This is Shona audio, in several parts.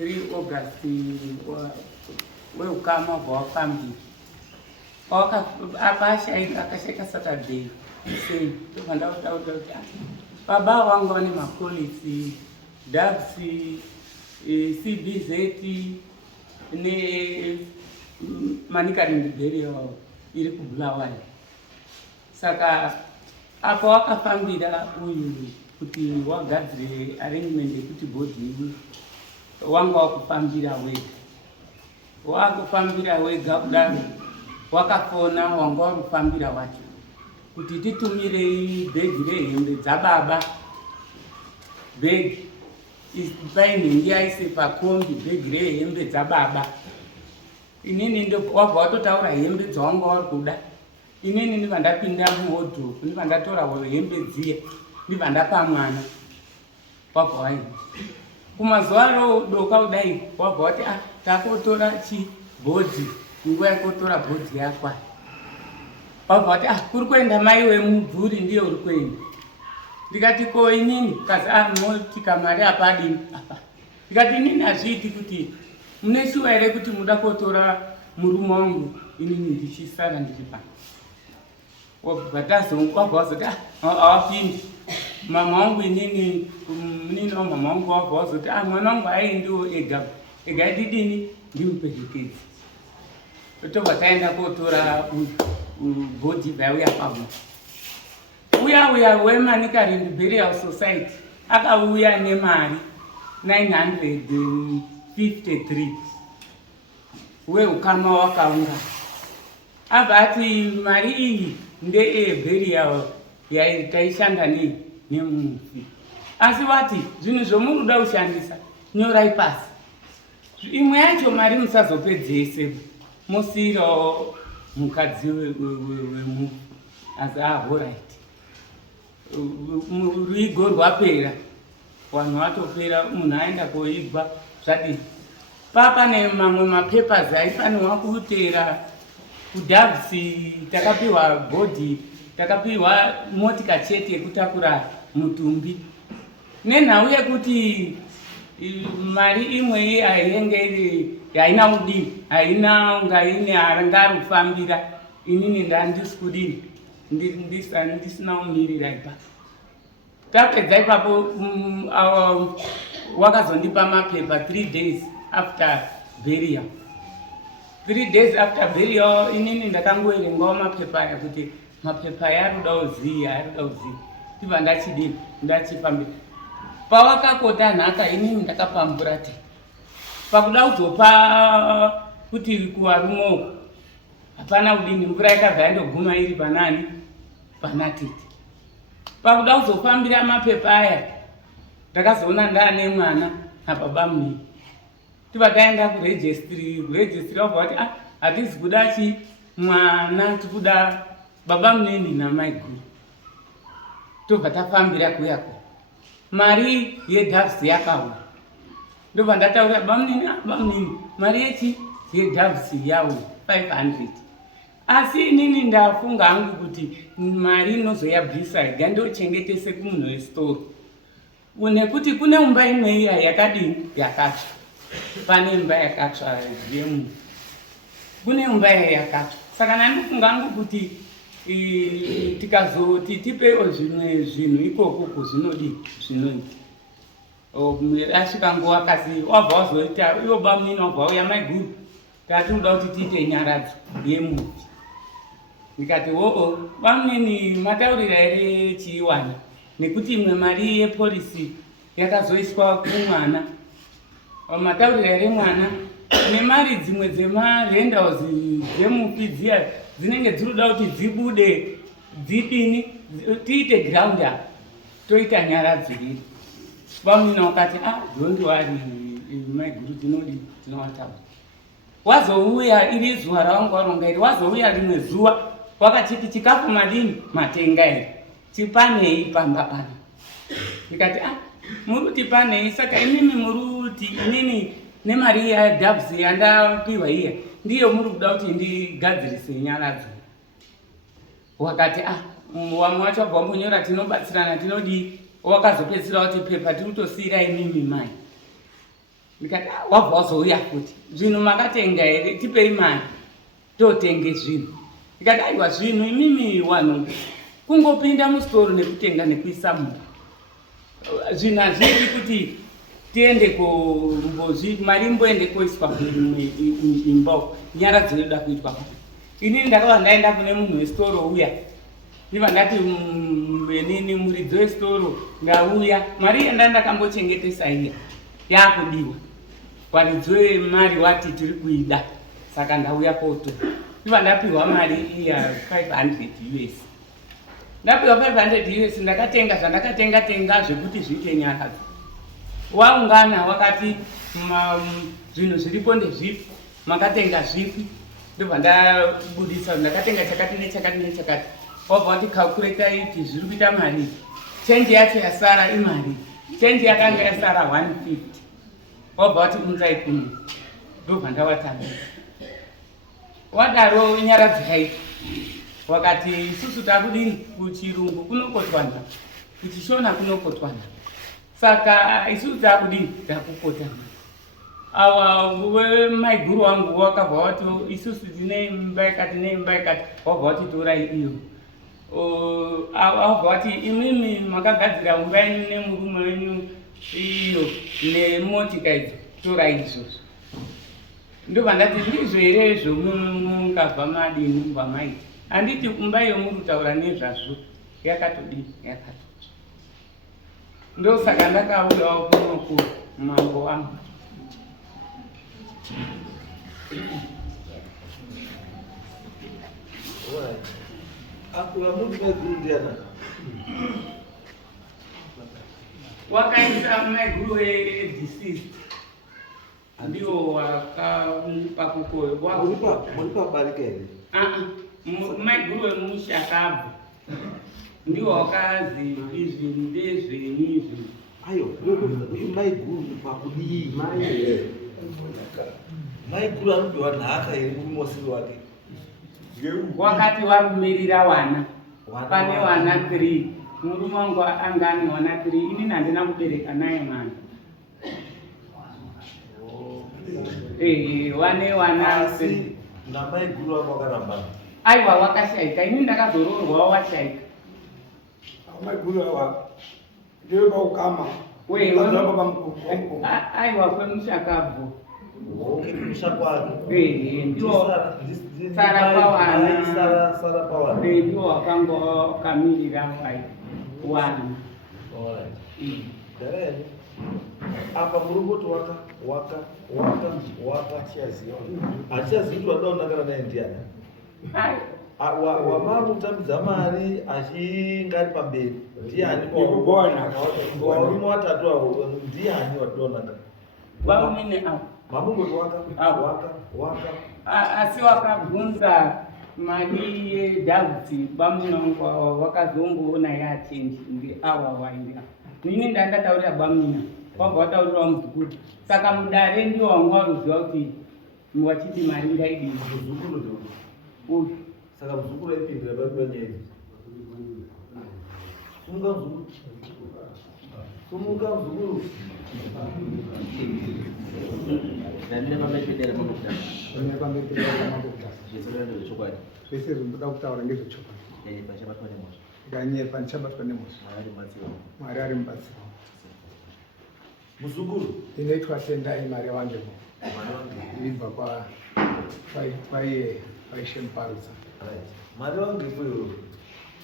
3 August weukama hwawafambira akashaika Saturday sei ndopandauda kuti baba wangu vane mapolisi Doves CBZ ne Manicaland Burial iri kuBulawayo. Saka apo wakafambira uyu kuti wagadzire arrangement yekuti bhodhi wangu wakufambira wega kudaro wakafona wangu wakufambira wacho kuti titumire bhegi rehembe dzababa. Bhegi painhingi aise pakombi bhegi rehembe dzababa. Inini ndo wabva watotaura hembe dzawanga wari kuda. Inini ndibva ndapinda muwardrobe, ndibva ndatora hembe dziya, ndibva ndapa mwana wabva waenda. Kumazuva rodoka kudai wabva wati takotora chibhodhi, nguva yakotora bhodhi yakwa. Wabva wati kuri kuenda mai wemubvuri ndiye uri kuenda. Ndikati ko inini kazi motika mari apadini apa. Ndikati inini hazviiti kuti mune shuwa here kuti muda kotora murume wangu inini ndichisara ndiri pano. Wabva wazoti hawapindi. Mama wangu inini mama wangu wabva wazoti mwana wangu aendiwo ega didini ndimuperekedzi. Tobva taenda kotora bhodhi vauya pamwe. Uya weManicaland Burial Society akauya nemari 953 weukama wakaunga. Abva ati mari iyi ndeyeburial taishanda nemufi. Asi wati zvinhu zvomunoda kushandisa nyorai pasi. Imwe yacho mari musazopedzese musiyirawo mukadzi wemufi. Asi alright. Ruigo rwapera, vanhu vatopera, munhu aenda koigwa zvadini. Pane mamwe mapepers aifanirwa kutera kuDoves takapiwa bhodhi, takapiwa motika chete yekutakura mutumbi. Nenhau yekuti mari imwe hainge haina udini, haina unga ine haringarufambira, inini ndandisi kudini. Ndisina umirira ipapo. Tapedza ipapo wakazondipa mapepa 3 days after burial. 3 days after burial inini ndakangoerengawo mapepa aya kuti mapepa aya arikuda kuziya. Ndibva ndachidini ndachifambira. Pawakakota nhaka inini ndakapambura te. Pakuda kuzopa kuti kuvarume hapana udini, mvura yakabva yandoguma iri panani panatiti. Pakuda kuzofambira mapepa aya ndakazoona ndaane mwana nababa munini. Tibva taenda kuregistry wabva wati hatizi kuda mwana, tikuda baba munini namai guru. Tobva tafambira kuyako. Mari yeDoves yakauya. Ndobva ndataura baba munini mari yeDoves yauya 500. Asi inini ndafunga hangu kuti mari inozoyabvisa ega ndochengetese kumunhu westori. Nekuti kune umba imwe iya yakadini yakatsva. Pane imba yakatsva yemunhu. Kune umba yakatsva. Saka ndandofunga hangu kuti tikazoti tipewo zvimwe zvinhu ikoko zvinodi. Asvika nguva kasi wabva wazoita iwo baba munini wabva wauya mai guru. Tatinoda kuti tiite nyaradzo yemunhu. Ndikati baba munini mataurira here chiiwana nekuti imwe mari yepolisi yakazoiswa kumwana. Mataurira here mwana nemari dzimwe dzemarentals dzemufi dziya dzinenge dzinoda kuti dzibude dzidini tiite ground up toita nyaradzo iri. Baba munini wakati don't worry mai guru tinowataura. Wazouya iri zuva rawanga waronga iri, wazouya rimwe zuva wakachiti chikafu madini matenga iri chipanei pamba pano. Ndikati muri kuti panei, saka imimi muri kuti inini nemari yaDoves yandapiwa iya ndiyo muri kuda kuti ndigadzirise nyaradzo. Wakati wamwe wacho wabva wambonyora tinobatsirana tinodi wakazopedzisira kuti pepa tiri kutosiyira imimi mai. ndikati wabva wazouya futi zvinhu makatenga here tipei mari totenge zvinhu ndikati aiwa zvinhu imimi wanhu kungopinda musitoro nekutenga nekuisa munhu zvinhu hazvidi kuti tiende mari imboende koiswa imba nyara dzinoda kuitwa inini ndakava ndaenda kune munhu wesitoro uya ndiva ndati nini muridzi wesitoro ndauya mari yenda ndakambochengetesa iya yakudiwa waridzi wemari wati tiri kuida saka ndauya koto ndiva ndapiwa mari iya 500 US ndapiwa 500 US ndakatenga zvandakatenga zvekuti zviite nyaradzo waungana wakati zvinhu zviripo ndezvipi makatenga zvipi ndobva ndabudisa ndakatenga chakati nechakati nechakati wabva wati calculate iti zviri kuita mari change yacho yasara imari change yakanga yasara 150 wabva wati unzai kumi ndobva ndawatanga wadaro nyara dzikaita wakati isusu takudini kuchirungu kunokotwana kuchishona kunokotwana saka isusu takudini takukotana awa maiguru wangu wakabva wati isusu tine imba ikati wabva wati torai iyo wabva wati imimi makagadzira umba yenyu nemurume wenyu iyo nemotika idzo torai izvozvo ndobva ndati ndizvo here izvo mungabva madini mubva maiti handiti kumba iyo muri kutaura nezvazvo yakatodini yakati ndosaka ndakauyawo kunoku mambo wangu wakaisa maiguru edeceased ndiwo wakamupa kukoyo mulipabarika here maiguru emushakabva ndiwo wakazi izvi ndezvenyu izvi ayo uyu maiguru pakudii maiguru anopiwa nhaka here kumusiri wake wakati warumirira wana pane wana 3 murume wangu anga ane wana 3 inini handina kubereka naye mwana wane wana asi namaiguru wako wakarambana aiwa wakashaika inini ndakazororwa washaika maiguru awa ndiwe paukama aiwa kwemushakabvo kusha kwake ndiwo sara pawana ndiwo wakanga wakamirira wana apa murungoti waka achiazivi kuti wada kunangana naye ndiani wamamutambidza mari achingari pamberi ndiani varume watatu avo ndiani wadida kunangana varume avo mamungoti waka asi wakabvunza mari yedhavhuti bamunangu wakazongoona yachenji ngeawa waira nini ndandataurira bamuna wabva wataurirawo muzukuru saka mudare ndiwo wanga waruziva kuti wachiti mari ngaidii muzukuru uyu saka muzukuru aipindira babanyeri sumuka muzukuru zvese zvindoda kutaura ngezvechokwadi nganyepa ndichabatwa nemhosva mwari ari mubatsiro muzukuru inoitwa tendai mari wangemo ibva kwaishemparutsa mari wangepo iwe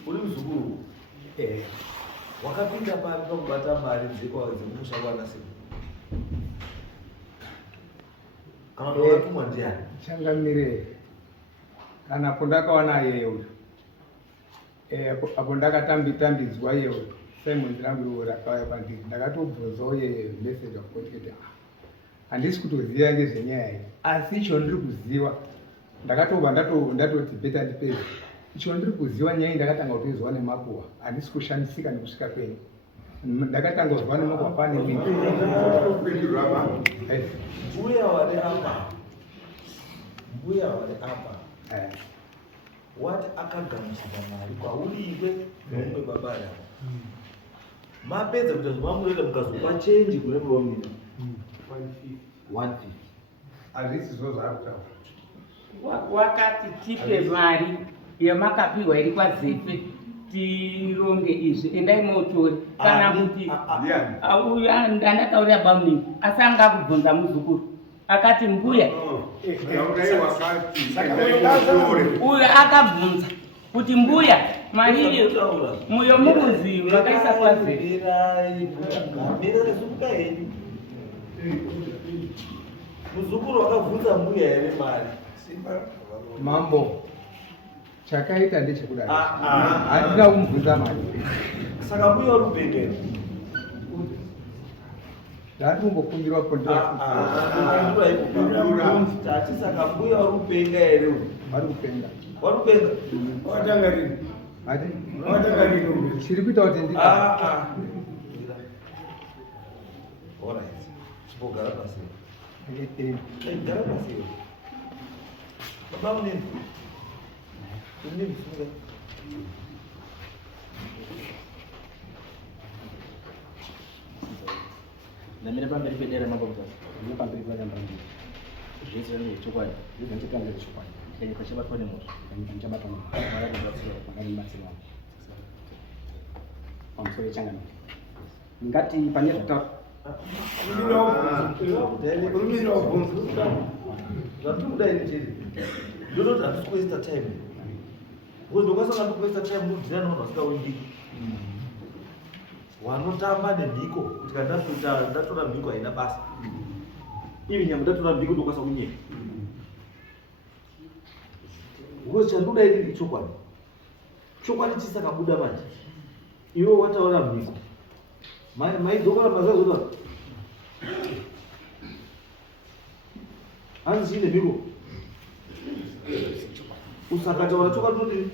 uri muzukuru wakapinda pari pakubata mari dzemusha kwanasi kana wakatumwa ndiani changamire kana po ndakawana yeyo apo ndakatambidzwa yeyo simon rangu rakauya pandiri ndakatobvunzawo yeyo message of God handisi kutoziva ngezvenyaya iyi asi icho ndiri kuziva ndakatobva ndatoti beta ndipedzi icho ndiri kuziva nyaya iyi ndakatanga kutoizwa nemakuhwa handisi kushandisika nekusvika kwenyu ndakatanga kuzwa nemakuhwa pane mbuya wari apa wati akagamuchira mari kwauriwe neumwe babara mapedza kuti mamunoita mukazopa chenji kune vamina 150. Hazvisi zvo zvakutaura. Wakati tipe mari yamakapiwa iri kwaZefe tironge izvi, endai motore kana kuti uyu andakaurira bamuni asi angakubvunza muzukuru akati mbuya uyu akabvunza kuti mbuya mari iyi muyo muruzivi makaisa kwaZefe. Muzukuru wakabvunza mbuya here mari. Mambo chakaita ndechekudai handina kumubvunza mari. Saka mbuya uri kupembera. Ndatombokumbirwa Tati saka mbuya uri kupenga here? vari kupenga. Vari kupenga? Watanga rini? Ati? Watanga rini? Chiri kuita kuti ndika. Alright. Chipogara pasi. Gara pasi. Baba unini? Unini mfunga? Namira pamberi pedera maboka. Namira pamberi pedera maboka. Zvese zvine chokwadi. Zvine chokwadi chokwadi. Kanye pachabatwa nemoto. Kanye pachabatwa nemoto. Mara kubatsira. Mara kubatsira. Pamusoro changana. Ngati pane kutaura. Zvatokuda ini chiri. Ndinoti hatisi kuwaste time. Because ndokasanga ndikuwaste time ndodhira navanhu vasingawindiki. Wanotamba nemhiko kuti kana ndatora mhiko haina basa. Ivi nyama ndatora mhiko ndokwanisa kunyeka. Because chandoda ini ichokwadi. Chokwadi chisakabuda manje. Iwe wataura mhiko. Maidzoka mazazoda. Hanzi chine mhiko. Usakata wanachoka nodini?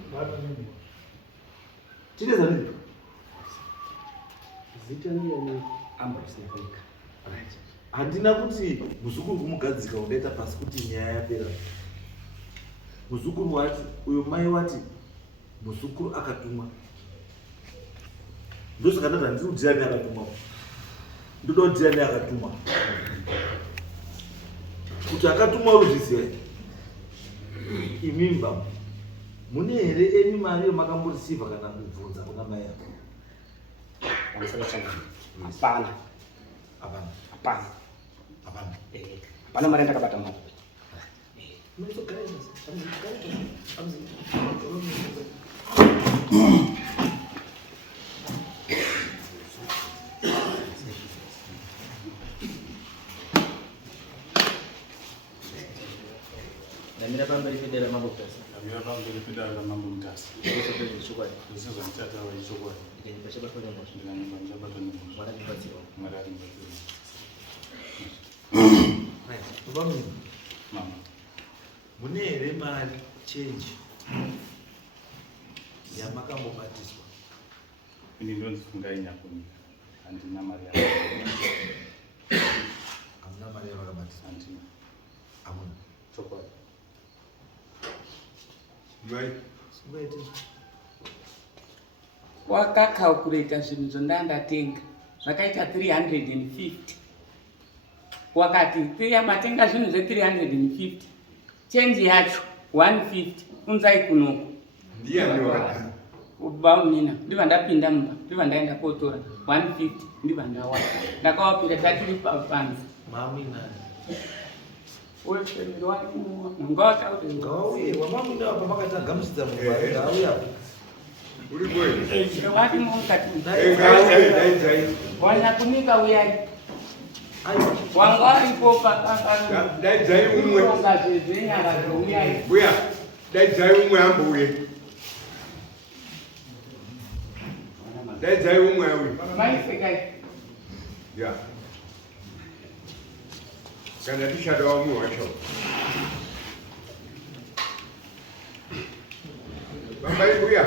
Chiteza nini? Zita ni Ambrose Nyakaika. Right. Handina kuti muzukuru kumugadzika unoita pasi kuti nyaya yapera. Muzukuru wati, uyo mai wati, muzukuru akatumwa. Ndosaka ndati handinodziya neakatumwa. Ndododziya neakatumwa. Kuti akatumwa uruzviziva. Imimba. Mune here emi mari yamakamborisiva kana kubvunza kuna mai yako? Pamusoro changana. Hapana. Hapana. Hapana. Hapana. Hapana mari ndakabata mari. Namira pamberi pedera maboka. Namira pamberi pedera maboka. Zvese zvine chokwadi. Zvese zvanditaura ichokwadi. Kanye pachabatwa nemoto. Ndikanyumba ndichabatwa nemoto. Mara kubatsira. Mwari arimbatsira. Baba mimi. Mama. Mune here mari change yamakambobatiswa? Ini ndonzifungai nyakunyika. Handina mari yakabatiswa. Hamuna mari yamakabatiswa? Handina. Hamuna. Chokwadi. Mai. Singaiti. Wakakalkuleta zvinhu zvondandatenga zvakaita 350. Wakati matenga zvinhu zve350. Change yacho 150. Unzai kunoku. Ndiani waka? Bamunina ndiva ndapinda mumba, ndiva ndaenda kotora 150 ndiva ndawata. Ndakawapira tatiri papanzi. Mami nani? Wewe family wako ngawata kuti ngauye wamamuna apa makatagamusidza mumba ngauya. Uri kweli? wati mukati. Dai. Wanyakunika uyai. Wangaripo pakanga. Dai umwe. Ngazvezenya uyai. Buya. Dai umwe ambo uye. Dai umwe awi. Maisekai. Ya. Kana tishada wa umwe wacho. Bamba buya.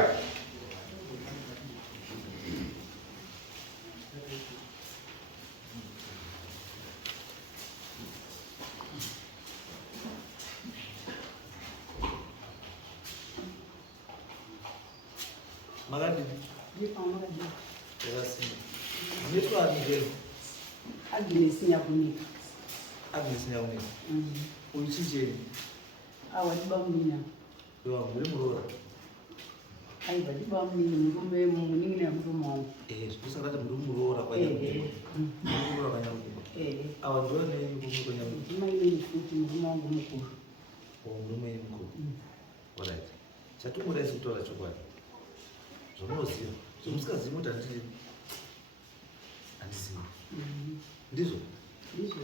Magadi. Ni pamoja na Yes. Yesu anigeni. Agnes Nyakunika. Agnes Nyaune. Uichicheni. Awadiba mnina. Yo, muri murora. Ai badiba mnina murume munini na mrumo wangu. Kusangata muri murora kwa nyambo. Murora kwa nyambo. Awandone yuko kwa nyambo. Ndima ile ifuti mrumo wangu mkuru. Murume mkuru. Alright. Chatumurezi kutora chokwadi. Zvonoziva. Zvomusikaziva kuti handisivi. Ndizvo? Ndizvo.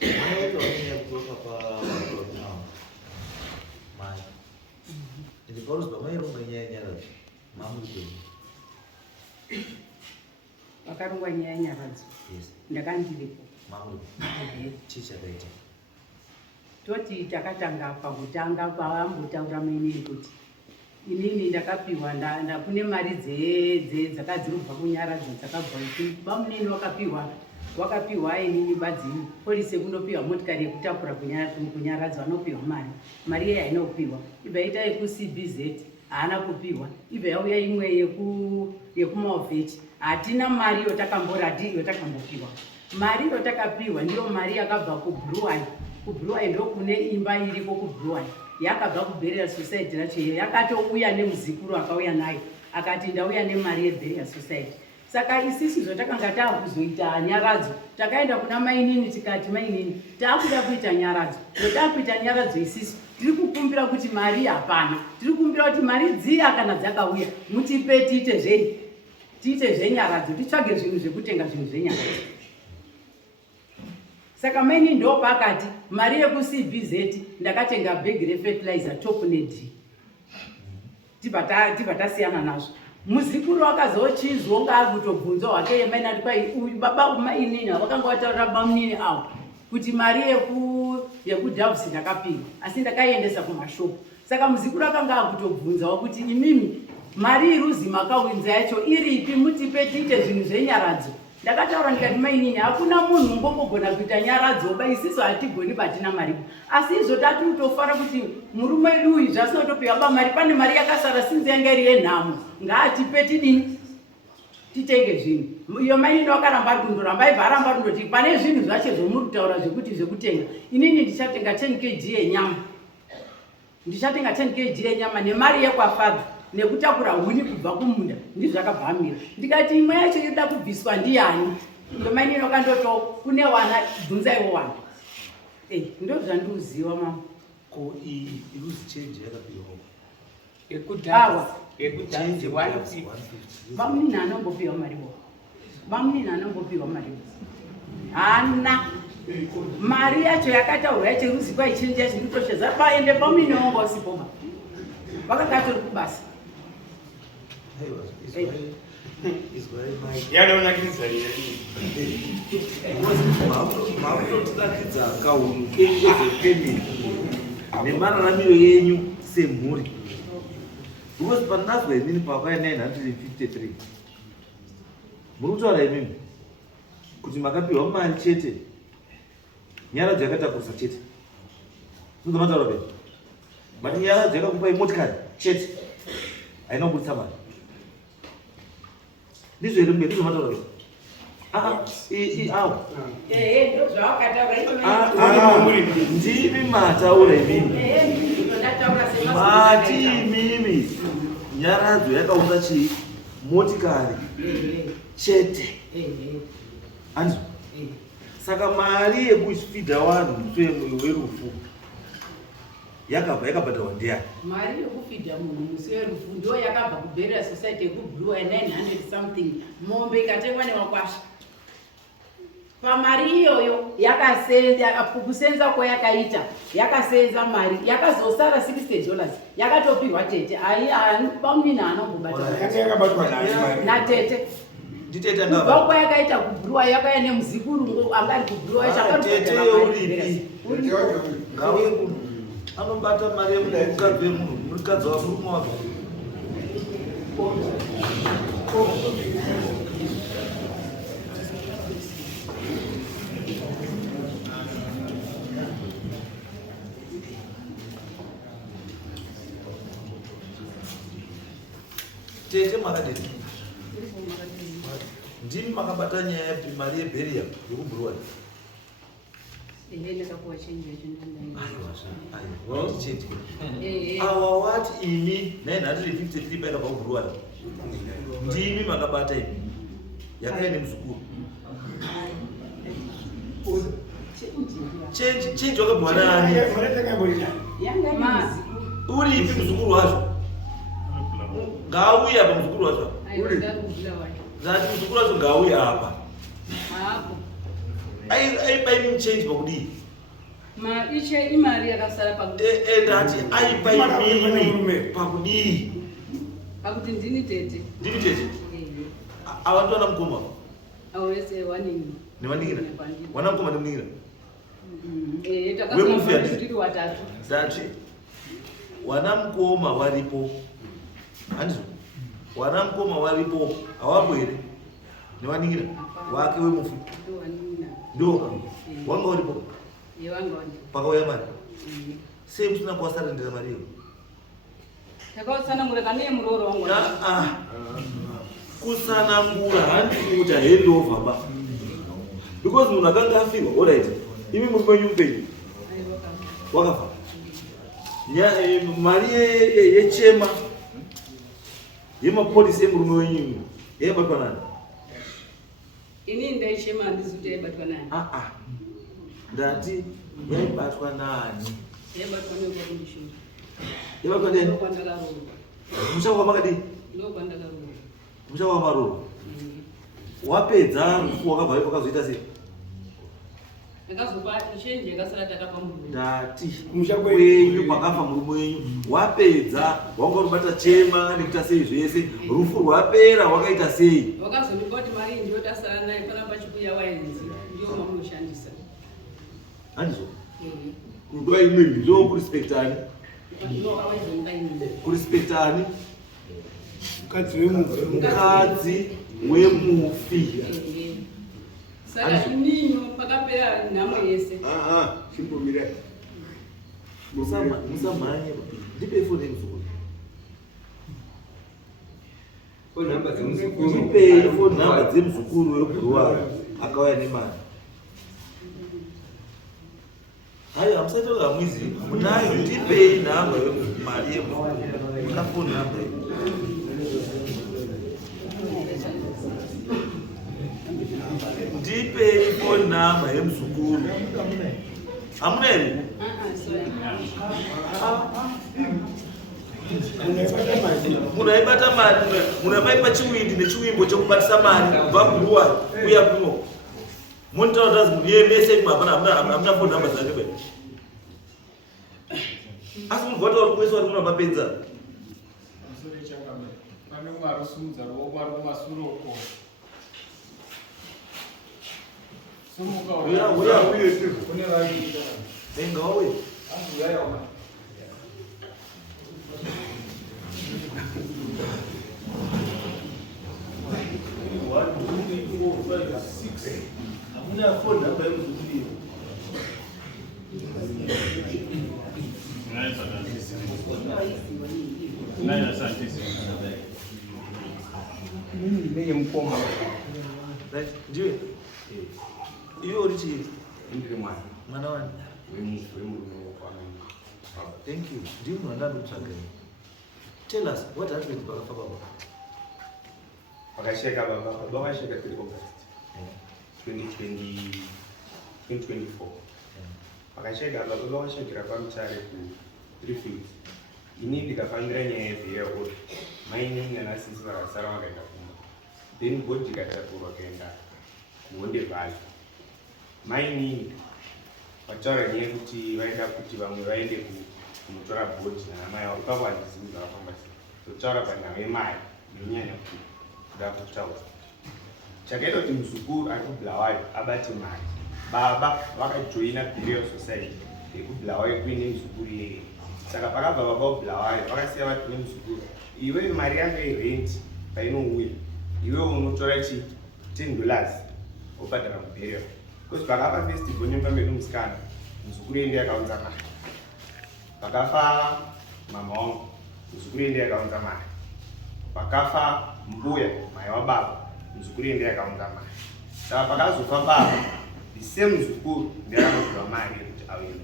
Mai vacho vanonyanya kudzoka pavanhu mai. Ende paunozi pamai romwa nyaya nyaradzi. Mamuri kwenyu. Vakarongwa nyaya nyaradzo. Yes. Ndakandiripo. Mamuri. Chii chakaita? Toti takatanga pakutanga kwavambotaura maini kuti inini ndakapiwa kune mari dzakadzirubva kunyaradzo dzakabva bamunini wakapiwa inini badzi polisi kundopiwa motikari yekutakura kunyaradzo anopiwa mari iye hainopiwa ibva ita yekuCBZ haana kupiwa ibva yauya imwe yekumaovheti hatina mari yotakambopiwa mari yotakapiwa ndiyo mari yakabva kubruwai kubruwai ndo kune imba iriko kubruwai yakabva kuburial society racho yakatouya nemuzukuru akauya nayo akati ndauya nemari yeburial society saka isisi zvatakanga taakuzoita nyaradzo takaenda kuna mainini tikati mainini taakuda kuita nyaradzo ndotakuita nyaradzo isisi tiri kukumbira kuti mari hapana tiri kukumbira kuti mari dziya kana dzakauya mutipe tiite zvenyaradzo titsvage zvinhu zvekutenga zvinhu zvenyaradzo. Saka maini ndo pakati mari yekuCBZ ndakatenga bhegi refertilizer top nedi. Tibata siyana nazvo. Muzikuru akazochizonga akutobvunza wake yemaina ati kwai uyu baba mainini vakanga vataura bamunini avo kuti mari yekudhavhusi ndakapiwa asi ndakaiendesa kumashopu. Saka muzikuru akanga akutobvunzawo kuti imimi mari iruzi makawinza yacho iripi mutipe tiite zvinhu zvenyaradzo. Ndakataura ndikati mainini hakuna munhu ungombogona kuita nyaradzo ba isiso hatigoni batina mari asi izvo tati utofara kuti murume wedu uyu zvasinotopiwa ba mari pane mari yakasara sinzi yanga iri yenhamo ngaatipe tidini titenge zvinhu iyo mainini wakaramba ari kundoramba ibva aramba rundoti pane zvinhu zvacho zvomuri kutaura zvekuti zvekutenga inini ndichatenga 10 kg yenyama ndichatenga 10 kg yenyama nemari yekwafadha nekutakura huni kubva kumunda ndizvakabvamira ndikati imwe yacho inoda kubviswa ndiani ndomainini wakandoto kune wana bvunzaiwo wana ndo zvandiuziva mama Ko iruzi change yakapiwa yekudhazi 150 bamunini anombopiwa mariwo bamunini anombopiwa mariwo hana mari yacho yakataurwa yacho iruzi kwaichenji yacho nditosheza paende bamunini wangu wasipoba vakakatori kubasa. Yadaonakisa makutotirakidza kaunhu kenyu kwezvefemili nemararamiro yenyu semhuri because pandinazwa inini pakwai 953 muri kutaura imimi kuti makapiwa mari chete nyaradzo yakatakurisa chete nozamataura be but nyaradzo yakakupai motikari chete haina kubudisa mari ndizvo here mberi ndizomataura be ndimi mataura imimi mati imimi nyaradzo yakaunza chii motikari chete anzwa saka mari yekufidha vanhu musi werufu yakabva yakabhadharwa ndiani mari yekufidha munhu musi werufu ndo yakabva kuburial society yekubluwa 900 something mombe ikatengwa nemakwasha pamari iyoyo yakasenza kusenza kwayakaita yakasenza mari yakazosara $60 yakatopirwa tete bamunini anombobata natete kubva kwayakaita kubhuruwa yakaya nemuzikuru angari kubhuruwa anobata mari yemukadzi wemunhu mukadzi wamurume wake tete makadini ndimi makabata nyaya yapi mari yebheriya yekubhuruwa ndakapuwa chenji yacho Aiwa, cheti. Awa wati imi 953 paita paubhuruwa. Ndimi makabata imi. Yakaenda muzukuru. Change wakabhuwa nani? Uri ipi muzukuru wacho? Ngauya apa muzukuru wacho? Zati muzukuru wacho ngauya apa. Aipa imi change pakudii. Iche imari yakasara pakudii. Ndati aipa imi pakudii. Pakuti ndini tete. Ndini tete? Awantwana mukoma? Awese waningi. Nevaningira? Wana mukoma nemuningira? Takasara watatu. Zati wana mukoma waripo. Handizo? Wana mukoma waripo awapo here? Nevaningira? Wake wemufi? Ndo? Wanga waripo? Wanga waripo. Pakauya mari? Sei musina kuwasarendera mari iyo? Takautsanangura kane muroro wangu. Kusanangura handisi kuti hand over ba. Because munhu akanga afirwa, all right. Imi muri kwenyu upenyu. Wakafa. Mari yechema yemapolisi emurume wenyu yaibatwa nani? Ini ndaichema handisi kuti yaibatwa nani. Ndati yaibatwa nani? Yaibatwa nekundishura. Yaibatwa ndeni? Ndokwandakaroorwa. Mushawa kwamakadii? Ndokwandakaroorwa. Mushawa maroorwa. Wapedza rufu wakabva ipo wakazoita sei? Ndakazopa chenji yakasara takapa murume. Ndati kwenyu kwakafa murume wenyu wapedza wanga urubata chema nekuita sei zvese rufu rwapera wakaita sei? Wakazondipa kuti mari ndiyo tasara naye pana pachikuya wainzi ndiyo mamunoshandisa. Handizvo? Nguva imweni ndo kurispektani? Kurispektani? Mukadzi wemufi. Saka ininyo pakapera nhamo yese. Chimbomira. Musamhanye ndipe foni yemuzukuru. Ndipe foni nhamba dzemuzukuru webhuruwa akauya nemari. Hayo hamusatoka mwizi munayo ndipei nhamba yemari yemuzukuru. Muna foni nhamba iyo. Ndipei foni nhamba yemuzukuru. Hamuna here? Munaibata mari, munamaipa chiwindi nechiwimbo chekubatisa mari kubva bhuruwa kuya kuno. Munitaura kuti azi muniyemese hamuna foni nhamba dzake bai. Asi munhu wataura kuwesa wari muno mapedza. Pane umwe arosumudza ruoko ari kumasure uko. Sumuka Ngauye. Hamuna foni nhamba yemuzukuru. Mimi ndiye mkoma. Right? Ndiwe? Iwe uri chii? Ndiri mwana. Mwana wani? Wemurume wokwana. Thank you. Ndiwe munhu wandanotsvaga. Tell us, what happened pakafa baba? Wakasheka baba. Baba washeka 3 August 2024. Wakasheka baba washekera pamuchare ku 3 fields. Ini ndikafanira nyaya yevhiri yakuti maini nanasisi vakasara vakaenda kumba. Then bhodhi ikatakurwa kuenda kuHonde Valley. Maini vataura nyaya yekuti vaida kuti vamwe vaende kunotora bhodhi nanamai vavo. Ipapo handizivi zvakafamba sei. Totaura panhau yemari nenyanya kuti kuda kutaura. Chakaita kuti muzukuru ari kuBulawayo abate mari. Baba vakajoina Burial Society yekuBulawayo kuine muzukuru iyeye. Saka pakabva baba weBulawayo vakasiya vati nemuzukuru, iwe mari yanga yerenti painouya iwe unotora $10 wobhadhara mubherial. Because pakafa festival nyumba medu musikana muzukuru ende yakaunza mari. Pakafa mama wangu muzukuru ende yakaunza mari. Pakafa mbuya mai wababa muzukuru ende yakaunza mari. Saka pakazofa baba semuzukuru ndeanoziva mari yekuti auye.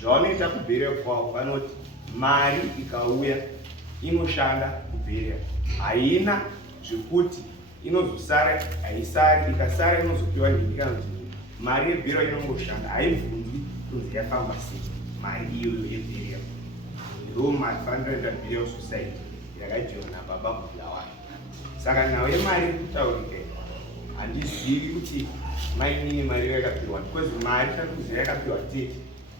Zvavanoita kubheria kwavo vanoti mari ikauya inoshanda kubheria, haina zvekuti inozosara haisari, ikasara inozopiwa ndini kana kuti mari yebheria inongoshanda, haibvunzwi kunzi yafamba sei mari iyoyo yebheria. Ndo mafanira bheria society yakaitirwa nababa Kubulawayo. Saka nhau yemari kutaurika handizivi kuti mainini mari yakapiwa, because mari tanokuziva yakapiwa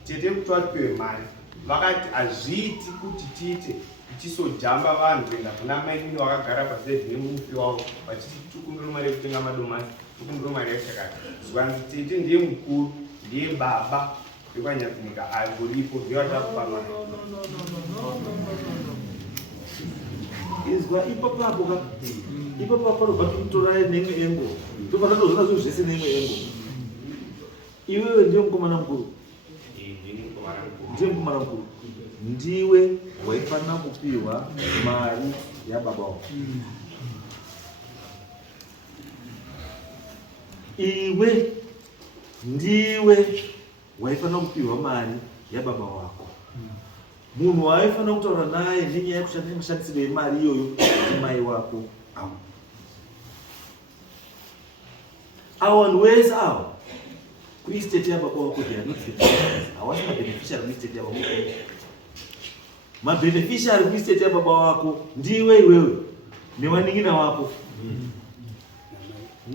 tete kuti watipiwe mari vakati hazviiti kuti tiite tichisojamba vanhu kuenda kuna mainini wakagara paside nemufi wavo vachiti tikumbiro mari yekutenga madomasi, tikumbiro mari yachakati. Zvanzi tete ndiye mukuru, ndiye baba ekwanyakunyika agoripo ndewatakupanwa izwa ipapapo ipapapo panobva tomutora neimwe engo topanatozvona zvinhu zvese neimwe engo. Iwewe ndiye mukomana mukuru, ndiye mukomana mukuru, ndiwe waifanira kupiwa mari yababa wako. Iwe ndiwe waifanira kupiwa mari yababa wako. Munhu waifanira kutaura naye nenyaya yekushandisirwa yemari iyoyo mai wako avo. Avo vanhu vese avo kuestate yababa wako havasi mabeneficiary kuestate yababa wako. Mabeneficiary kuestate yababa wako ndiwe iwewe nevaning'ina wako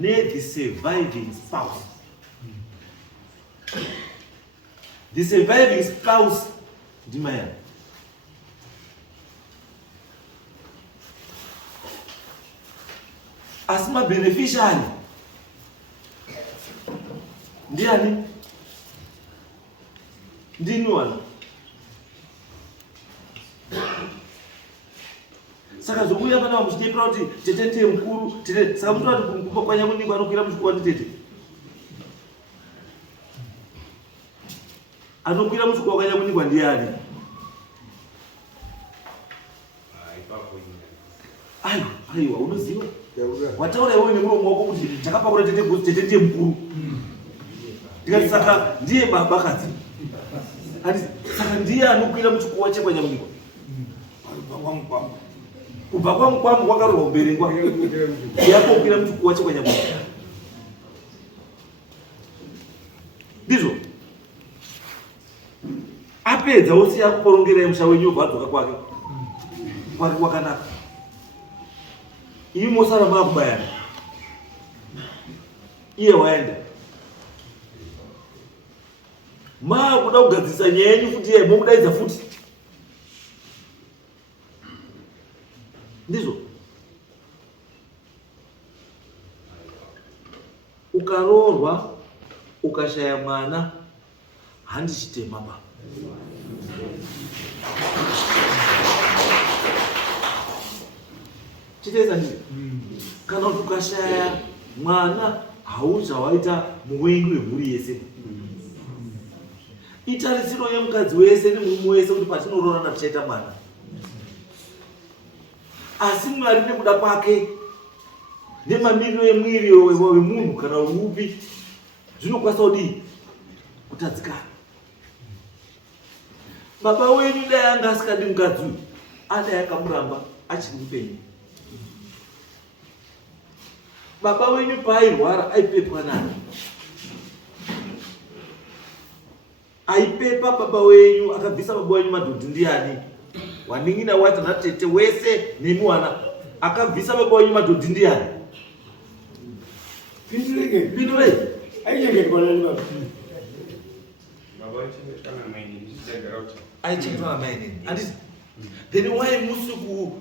the surviving spouse. The surviving spouse ndimai yako. Asi mabeneficiary ndiani? Ndini wana. Saka zvokuya pana vamuchitepera kuti tete ndiye mukuru, tete saka muti vati kumba kwanyakunikwa anokwira musvikwa nditete. Anokwira musvikwa wakanyakunikwa ndiani? Aiwa unoziva? Wataura iwewe nemuromo wako kuti takapakura tete kuti tete ndiye mukuru. Ndikati saka ndiye baba kadzi. Saka ndiye anokwira muchikuwa chekwanyakunikwa. Kubva kwangu kwakarorwa kuberengwa yako kwira muchikuwa chekwanyakunikwa. Ndizvo apedza osiya kuporongerai musha wenyu bvadzoka kwake kwakanaka. Imi mosara maakubayana, iye waenda maakuda kugadzisa nyaya yenyu futi iye momudaidza futi. Ndizvo ukaroorwa ukashaya mwana handichitema ba. Chiteza ndiye kana kuti ukashaya mwana hauchawaita muwengi wemhuri yese. Itarisiro yemukadzi wese nemurume wese kuti patinororana tichaita mwana. Asi Mwari nekuda kwake nemamiriro emwiri wemunhu kana upi zvinokwanisa kudii kutadzikana. Baba wenyu dai anga asikadi mukadzi uyu adai akamuramba achiri mupenyu. Baba wenyu paairwara aipepwa nani? Aipepa baba wenyu akabvisa baba wenyu madhodhi ndiani? Waning'ina wacho natete wese nemi wana akabvisa baba wenyu madhodhi ndiani? Pindurei. Aichengetwa namainini. Anditi then why musi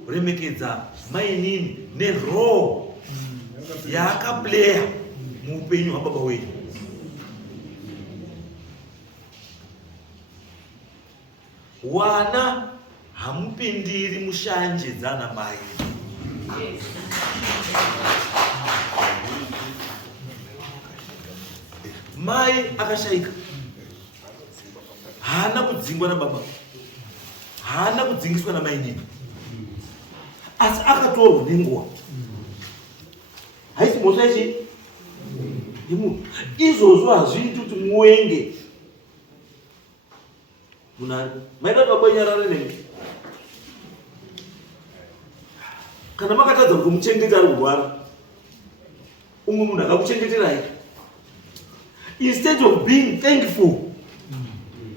kuremekedza mainini nerole yaakaplaya muupenyu hwababa wenyu? Wana hamupindiri mushanje dzana mai. Mai akashaika haana kudzingwa nababa, haana kudzingiswa namai nini, asi akatorwa nenguva. Haisi mhosva ichi yemunhu. Izvozvo hazviiti kuti muwenge munani. Maida kubanyarara nemi kana makatadza kuti muchengeta ari kurwara, umwe munhu akakuchengeterai, instead of being thankful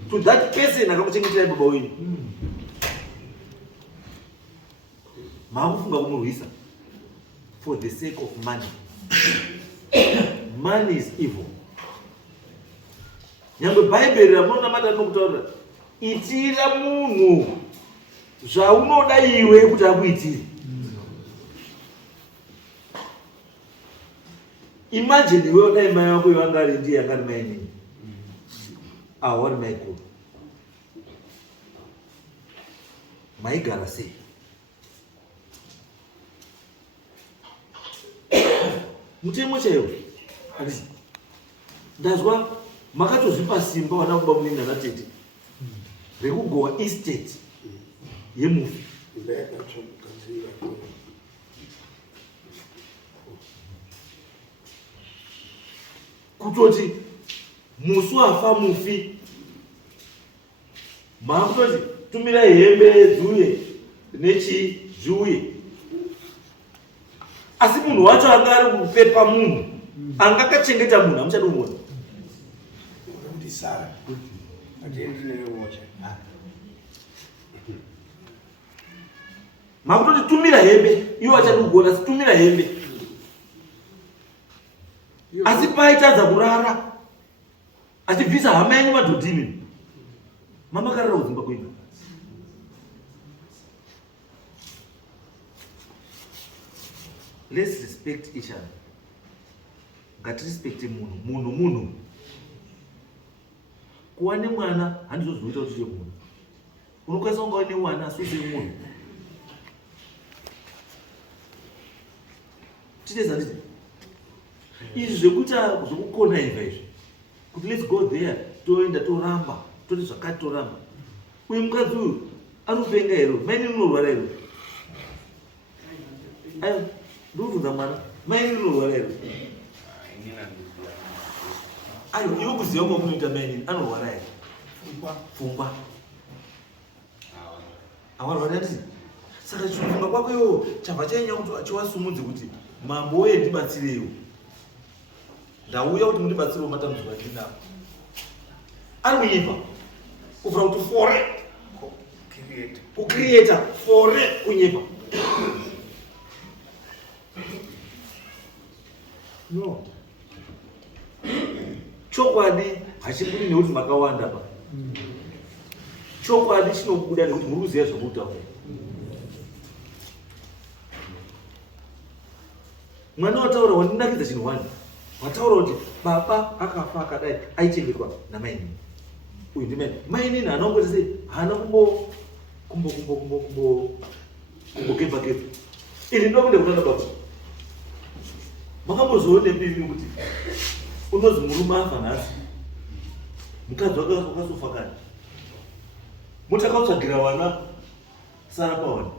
to that person akakuchengeterai baba wenyu, maakufunga kumurwisa for the sake of money. Money is evil. Nyangwe Bible ramunonamata rinokutaura itira munhu zvaunoda iwe kuti akuitire. Imagine iwe dai mai wako yanga ari ndiye yanga ari mai nini. Awari mai ko. Maigara sei. Mutemo chaiwo. Asi ndazwa makatozvipa simba wana kuba munini natete rekugowa estate yemufi. Kutoti musu afa mufi maakutoti tumira hembe dzuye nechi dzuye, asi munhu wacho anga ari kupepa munhu angakachengeta munhu amuchadomona kuti sara atendineuocha makutoti tumira hembe iwo achadi kugona, asi tumira hembe asi paitadza kurara achibvisa hama yenyu madhodhini mamakarara kudzimba kwenyu. Let's respect each other. Ngatirespecte munhu. Kuva nemwana handizvozvinoita kuti uve munhu. Unokwanisa kunga une mwana asi usiri munhu. Titeza nditi izvi zvekukona imva izvi kuti let's go there toenda toramba toti zvakati toramba. Uyu mukadzi uyu anopenga here? Maini unorwara here? Ayo ndikubvunza mwana, maini unorwara here? Ayo iwe kuziva kwa munoita maini anorwara here? Pfungwa awarwara ndisi. Saka chifunga kwako iwo chabva chainya kuti achiwasumudze kuti mambo weye ndibatsirewo, ndauya kuti mundibatsirewo matambudziko andinawo. Ari kuimba kufura kuti fore kucreata fore kunyepa. No, chokwadi hachibudi nekuti makawanda pa. Chokwadi chinobuda nekuti muri kuziva zvokutaura. Mwana wataura wandinakidza chinhu wani, wataura kuti baba akafa akadai aichengetwa namainini. Uyu ndi mainini haanongoti sei haana kumbokepa. Ini ndokunde kutanda baba. Makambozoone piri kuti unozi murume afa nhasi, mukadzi wakasofa kare, mutakautsvagira wana sara pawana.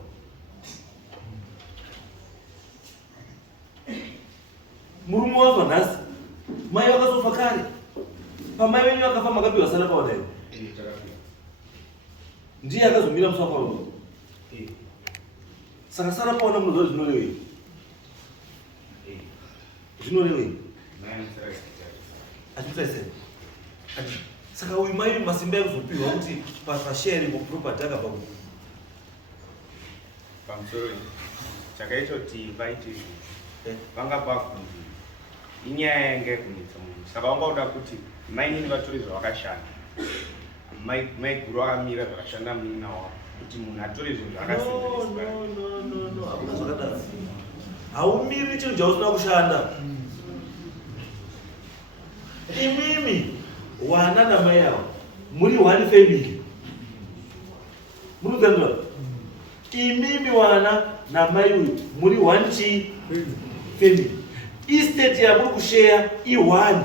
Murume wafa nhasi, mai vakasofa kare, pamai venyu vakafa makapiwa sara pawana here. Ndiye akazomira muswa pawana. Saka sara pawana munoziva zvinorevei? Zvinorevei? Achitsaisei. Saka uyu mai masimba ekuzopiwa kuti pasharing of property akabva kuti pamusoro chakaita kuti vaite vanga pakunzi inyaya yanga yekunetsa munhu, saka vanga kuda kuti mainini vatore zvavakashanda, maiguru akamira zvakashanda munina wavo kuti munhu atore zvinhu zvakasiyana. Haumiri chinhu chausina kushanda. Imimi wana namai avo muri one family. Munozanzwa? Imimi wana namai uyu muri one family. Estate yamuri kushare i1.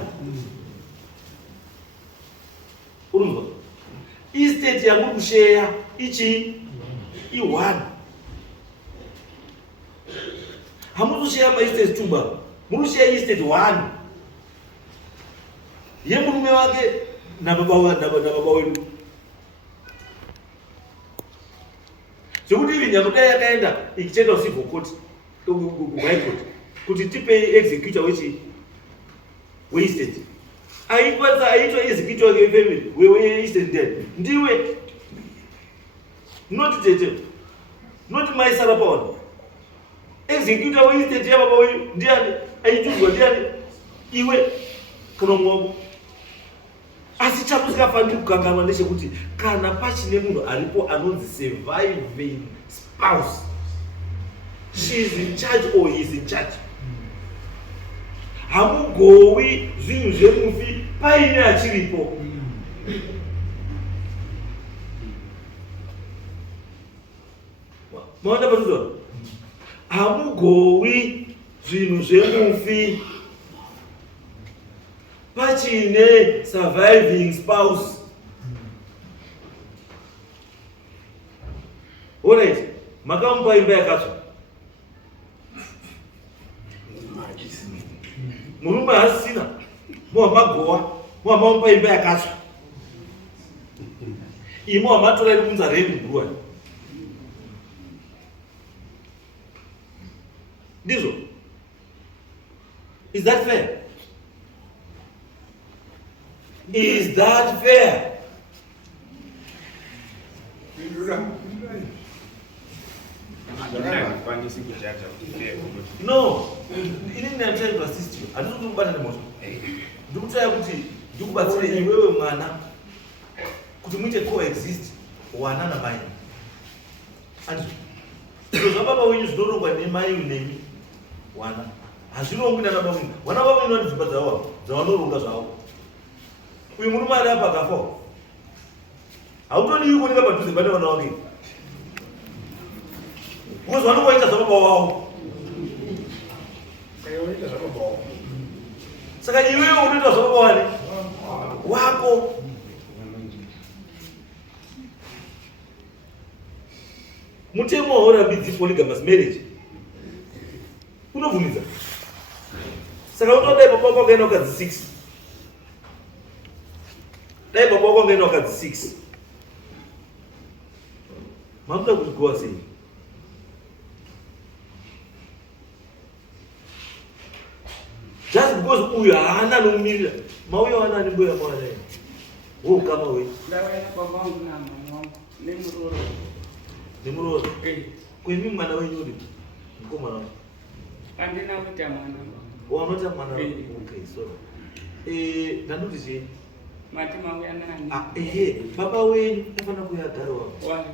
Unozwa? Estate yamuri kushare i1. Hamuzoshare maestate 2 baba. Munoshare estate 1. yemurume wake nababa wedu. Zvekuti ivi nyamuta yakaenda ichichenda ucivil court high court kuti tipe executor weestate aikwanisa aitwa executor wefamily weestate ndiwe not tete not maisara pawana executor weestate yababa wedu ndiani aichuzwa ndiani iwe kana mwabo. Asi chamusingafaniri kukanganwa ndechekuti kana pachine munhu aripo anonzi surviving spouse, she is in charge or he is in charge. Hamugowi zvinhu zvemufi paine achiripo. Maona panozona? Hamugowi zvinhu zvemufi pachine surviving spouse. Alright, makamupa imba yakatsva. Murume hasina, muhamagowa, muhamamupa imba yakatsva. Imo hamatora iri kunza Red Bull. Ndizvo? Is that fair? Is that fair? No. Inini I'm trying to assist you. I don't know about the motion. Ndikutaya kuti ndikubatsire iwewe mwana kuti muite coexist wana na mai. Andi. Zvino baba wenyu zvinorongwa nemai nemi wana. Hazvirongwi nana baba wenyu. Wana baba wenyu vanodzimba dzavo dzavanoronga zvavo. Uyu murume ari apa akafa. Hautoni kuoneka padhuze pane vana vake. Because vanoita zvababa wavo. Saka iwewe unoita zvababa wani wako. Mutemo haurambidzi polygamous marriage. Unobvumidza. Saka unodai baba wako akaenda wakadzi 6. Dai baba wako akaenda wakadzi 6. Mamuda kuti gowa sei? Just because uyu haana nomumirira. Mauya wana nemboya mwana yeye. Wo kama we. Ndawa baba wangu na mama wangu. Nemuroro. Nemuroro. Kwemi mwana wenyu uri? Mukomana wangu. Andina kuita mwana. Wanota mwana wangu. Okay, so. Ndanoti chii? Mati mauya nani? Baba wenyu afana kuya agara wangu. Wani.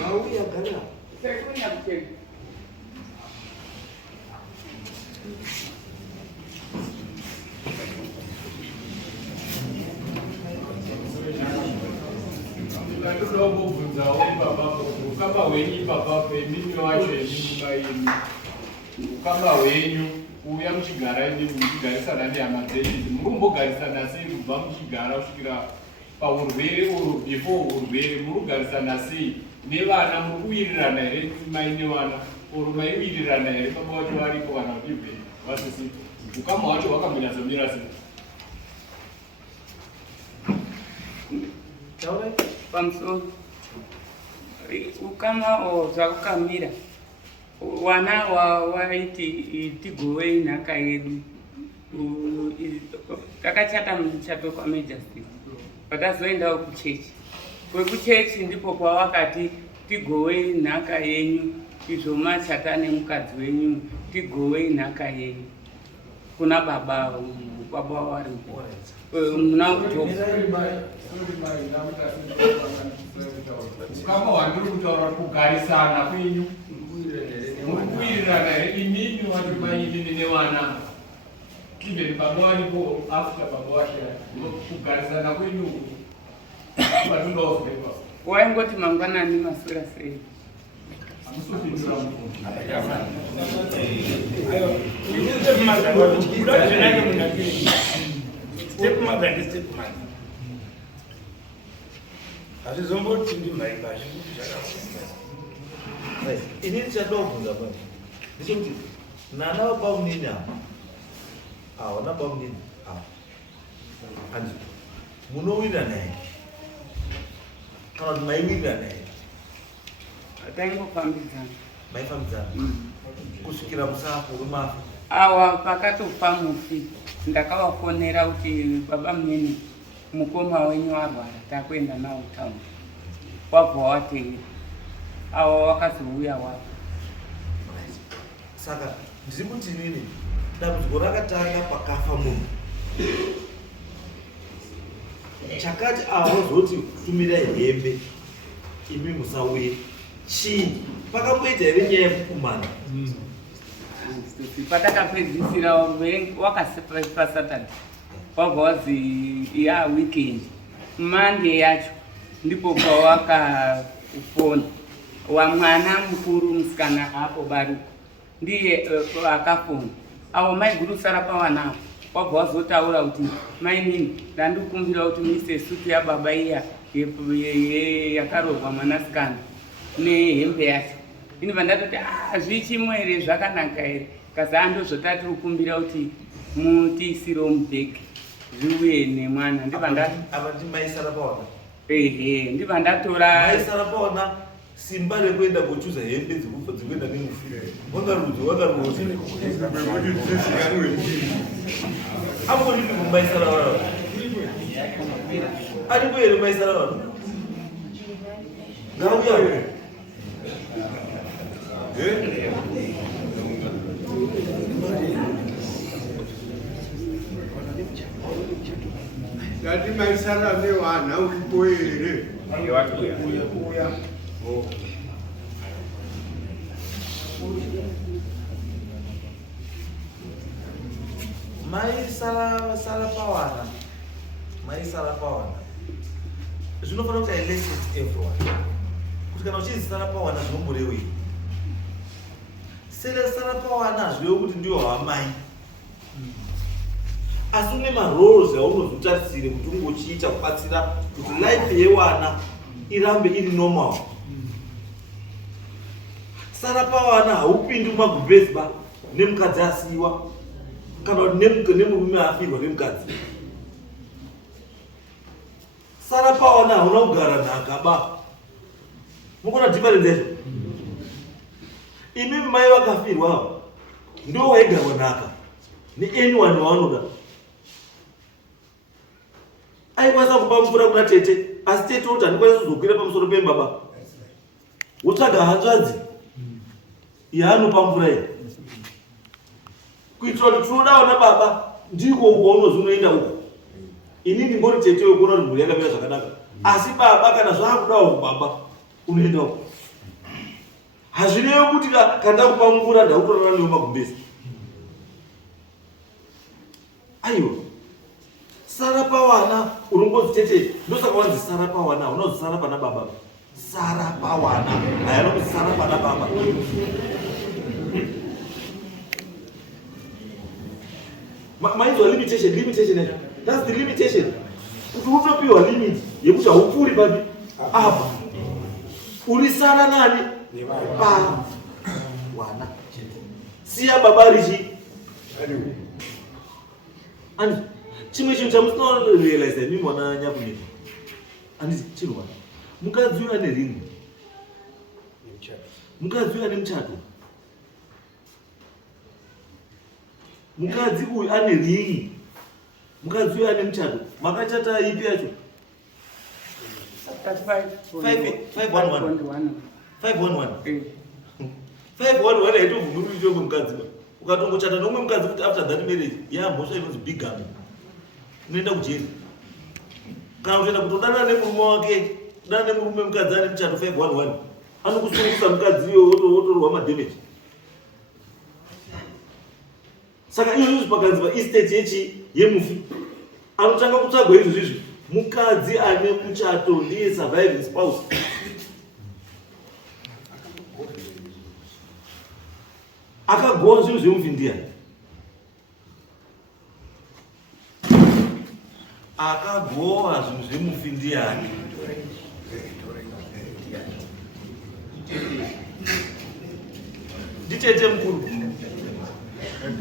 Mauya agara. Sekunya kucheka. Ndoda kubvunzawo baba ukama hwenyu baba pemimi wacho yenyumba yenyu. Ukama hwenyu uya muchigara imi muchigarisana nehama dzenyu. Murumbogarisana sei kubva muchigara kusvikira paurwere uru before urwere murugarisana sei nevana mukuwirirana here mai nevana uru maiwirirana here baba wacho varipo kana kuti ibve vasisi ukama wacho hwakambonyatsomira sei? Pamusoro ukama zvakukamira wana waiti tigowei nhaka yedu takachata muchato kwaMajesty patazoendawo kuchechi. Kwekuchechi ndipo kwavakati tigowei nhaka yenyu izvo machata nemukadzi wenyu tigowei nhaka yenyu kuna baba varipo muna ukama hwandiri kutaura kugarisana kwenyu mukuwirirana here imimi wacho maini nevana even baba varipo after baba washera kugarisana kwenyu patundaozvepa waingoti mangwanani masura sei hamusopindura hazvizomboti ndimhaiba zvikuti zvakaaa inini chandobvunza pano ndechekuti nana vapamunini ava ava napamunini ava Handi munowinana here kana kuti maiwirirana here taingofambidzana maifambidzana kusvikira musapo wemafa awa pakatofa mufi ndakavafonera kuti baba muneni mukoma wenyu arwara takuenda nawo taundi wabva wateera awa wakazouya wavo saka ndiri kuti inini dambudziko rakatanga pakafa munhu chakati avazoti tumirai hembe imi musauye chii pakamboita here nyaya yekukumana patakapedzisira wakapasatadhi wabva wazi ya weekend mande yacho ndipo pawakafona wamwana mukuru musikana apo baruka ndiye akafona avo maigurusara pavanapo wabva wazotaura kuti mainini ndandikumbira kuti muise sutu yababa iya yakarorwa mwanasikana nehembe yacho ini vandatoti zvichimwe here zvakanaka here kazi andozvotati kukumbira kuti mutiisirewo mubhegi zviuye nemwana ava ndimaisara pawana ndibva ndatora maisara pawana simba rekuenda kuchuza hembe dzekuenda nemufi wangaruzi ambodini kumaisara vana aripo here maisara vana ngauya Dati maisara newana uripo here maisara pawana zvinofanira kuti ailesset everyone kuti kana uchizisara pawana zvinomborewei sara pawana hazvirevo kuti ndiyo hamai asi une maroles aunozotarisire kuti ungochiita kubatsira kuti life yewana irambe iri normal sara pawana haupindi mumagubhesiba nemukadzi asiyiwa kana kuti nemurume afirwa nemukadzi sara pawana hauna kugara nhaka ba mukona difference yacho imi mai vakafirwa ndo waigarwa nhaka neanyone waanoda aikwanisa kupa mvura kuna tete asi tete kuti handikwanisa kuzokwira pamusoro pembaba wotsvaga hanzvadzi yaanopa mvura iyi kuitira kuti tinodaona baba ndiko kwaunozi unoenda uko ini ndingori tete wekuona kuti mhuri yakamira zvakanaka asi baba kana zvaakudawo baba unoenda uko hazvinewo kuti kandakupa mvura ndautorana newo magumbezi aiwa sara pawana unongozi tete ndosaka wanzi sara pawana unozi sara pana baba sara pawana hayanokuzi sara pana baba mainzwa limitation yacho that's the limitation kuti utopiwa limit yekuti haupfuuri papi apa uri sara nani pawana siya baba richi ani chimwe chinhu chamusinorealize imi mwana nyakuneta anditi chirwana mukadzi uyu ane ringi mukadzi uyu ane muchato mukadzi uyu ane ringi mukadzi uyu ane muchato makachata ipi yacho 511 haitobvumiri ichoko mukadzi ukatongochata nomwe mukadzi kuti after that marriage yamhosva inonzi bigamy unoenda kujeri kana kutoenda kutodana nemurume wake dana nemurume mukadzi ane muchato 511 anokusungisa mukadzi iyo wotorwa madamage saka izvozvi pakanzi paestate yechi yemufi anotanga kutsvagwa izvo zvizvi mukadzi ane muchato ndiye surviving spouse akagowa zvinhu zvemufi ndiani akagowa zvinhu zvemufi ndiani nditete mukuru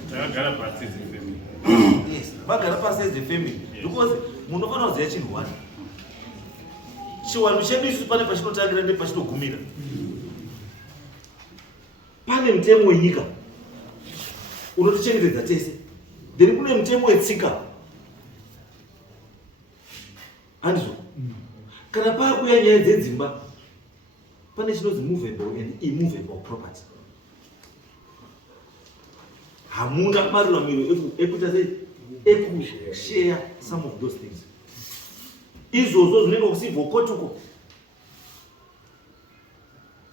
Takagara pasi as a family. yes vagara pasi as a family because munofanira kuziva chinhu wani. Chiwanhu chedu isusu pane pachinotangira nepachinogumira. Pane mutemo wenyika unotichengetedza tese, then kune mutemo wetsika. Handizvo? Kana pakuya nyaya dzedzimba, pane chinonzi movable and immovable property. Hamuna maruramiro ekuita sei ekushare some of those things. Izvozvo zvinoenda kusibva kotuko.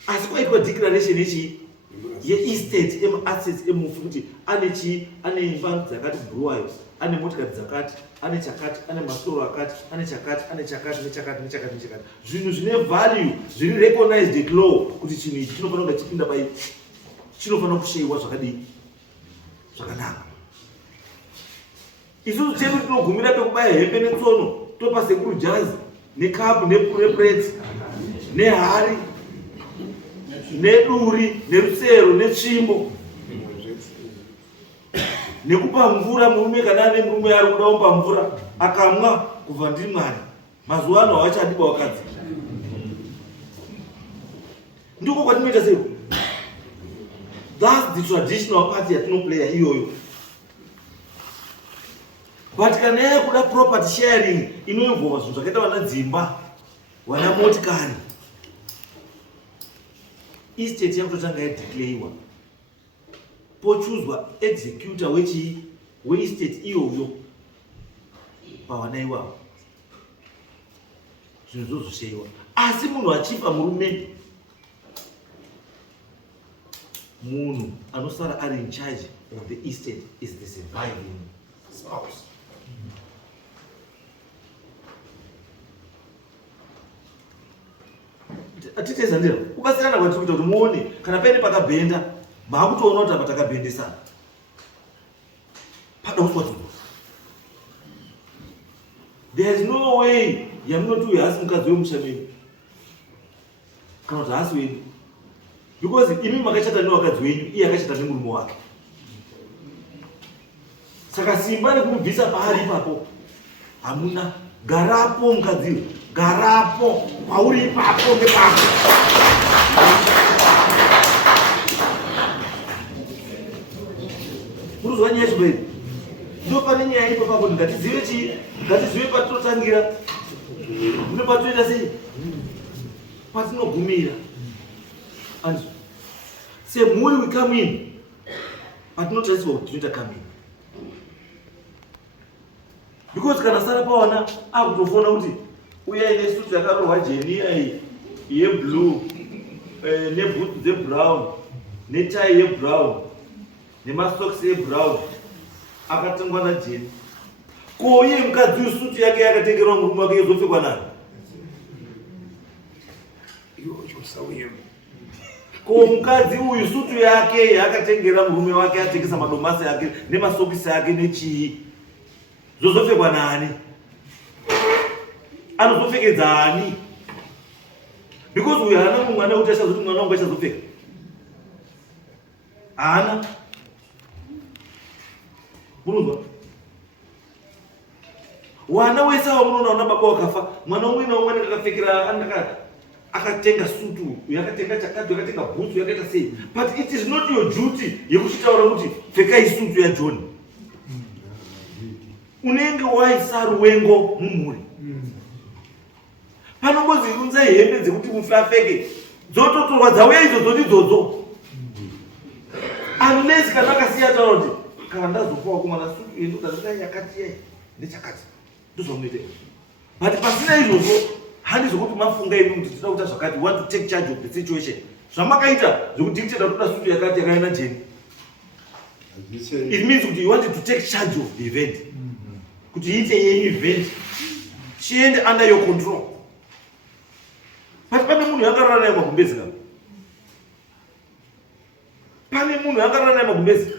Asi kwaitwa declaration ye-estate assets emufi kuti ane imba dzakati bhuruwayo, ane motikari dzakati, ane chakati, ane masoro akati, ane chakati, ane chakati, nechakati, nechakati, nechakati. Zvinhu zvine value, zviri recognized at law kuti chinhu ichi chinofanira kunge chipinda pai, chinofanira kushayiwa zvakadii, zvakanaka. Isusu chedu tinogumira pekubaya hembe netsono, topa sekuru jazi, nekapu, neplate, nehari, neduri, nerusero, netsvimbo, nekupa mvura murume kana ane murume ari kuda kupa mvura akamwa kubva ndiri Mwari. Mazuva ano havachadiba wakadzi. Ndiko kwatinoita sei? That's the traditional part yatinoplaya iyoyo. But kana yakuda property sharing inoinvolva zvinhu zvakaita vana dzimba, vana motikari, estate yakutotanga yadeclarewa, pochuzwa executor weestate iyoyo pavana ivavo, zvinhu zvozoshayiwa. Asi munhu achifa murume, munhu anosara ari in charge of the estate is the surviving spouse. Atiteza ndira kubatsirana kwatiri kuita kuti muone kana paine pakabhenda maakutoona kuti apa takabhendesana pada kuswati. There is no way yamunoti uyu haasi mukadzi wemusha menyu kana kuti haasi wenyu, because imi makachata newakadzi wenyu, iye akachata nemurume wake. Saka simba nekumubvisa paari ipapo hamuna. Garapo mukadzi, garapo pauri ipapo ngepapo. Muruzwa nyaya zvibairi, ndo pane nyaya ipo papo. Ngatizive chii, ngatizive patinotangira, ndo patinoita sei, patinogumira. And semuri we come in, patinotariswa kuti tinoita come in. Because kana sara pawana akutofona kuti uya ine suit yakarohwa jeni yeblue, neboots dzebrown, netie yebrown, nemasocks ebrown, akatengwa najeni. Ko iye mukadzi usuti yake yakatengerwa murume wake yozopfekwa nayo. Ko mukadzi uyu sutu yake yakatengera murume wake atengesa madomasi yake nemasokisi yake nechii, zozopfekwa nani? Anozopfekedza ani? Because uyu haana mumwana kuti achazoti mwana wangu achazopfeka. Haana. Munozwa? Wana wese wamunoona una baba wakafa, mwana umwe naumwe akapfekera akatenga sutu, yakatenga chakati, yakatenga bhutsu, yakaita sei. But it is not your duty yekuchitaura kuti pfekai sutu yaJohn. Unenge waisa ruwengo mumhuri. Panongozi unzai hembe dzekuti mufi apfeke, dzototorwa dzauya idzodzo ndidzodzo. Unless kana akasiya taura kuti kana ndazopawo kumwana sutu yendodazai yakati yai nechakati ndozvamunoita. But pasina izvozvo handizokuti mafunga imi kuti tinoda kuita zvakati, want to take charge of the situation. Zvamakaita zvekudictate kuti toda sutu yakati yakaenda jeni. It means kuti you wanted to take charge of the event. Kuti iite yenyu event chiende under your control. But pane munhu yakarara naye magumbezi kana. Pane munhu yakarara naye magumbezi.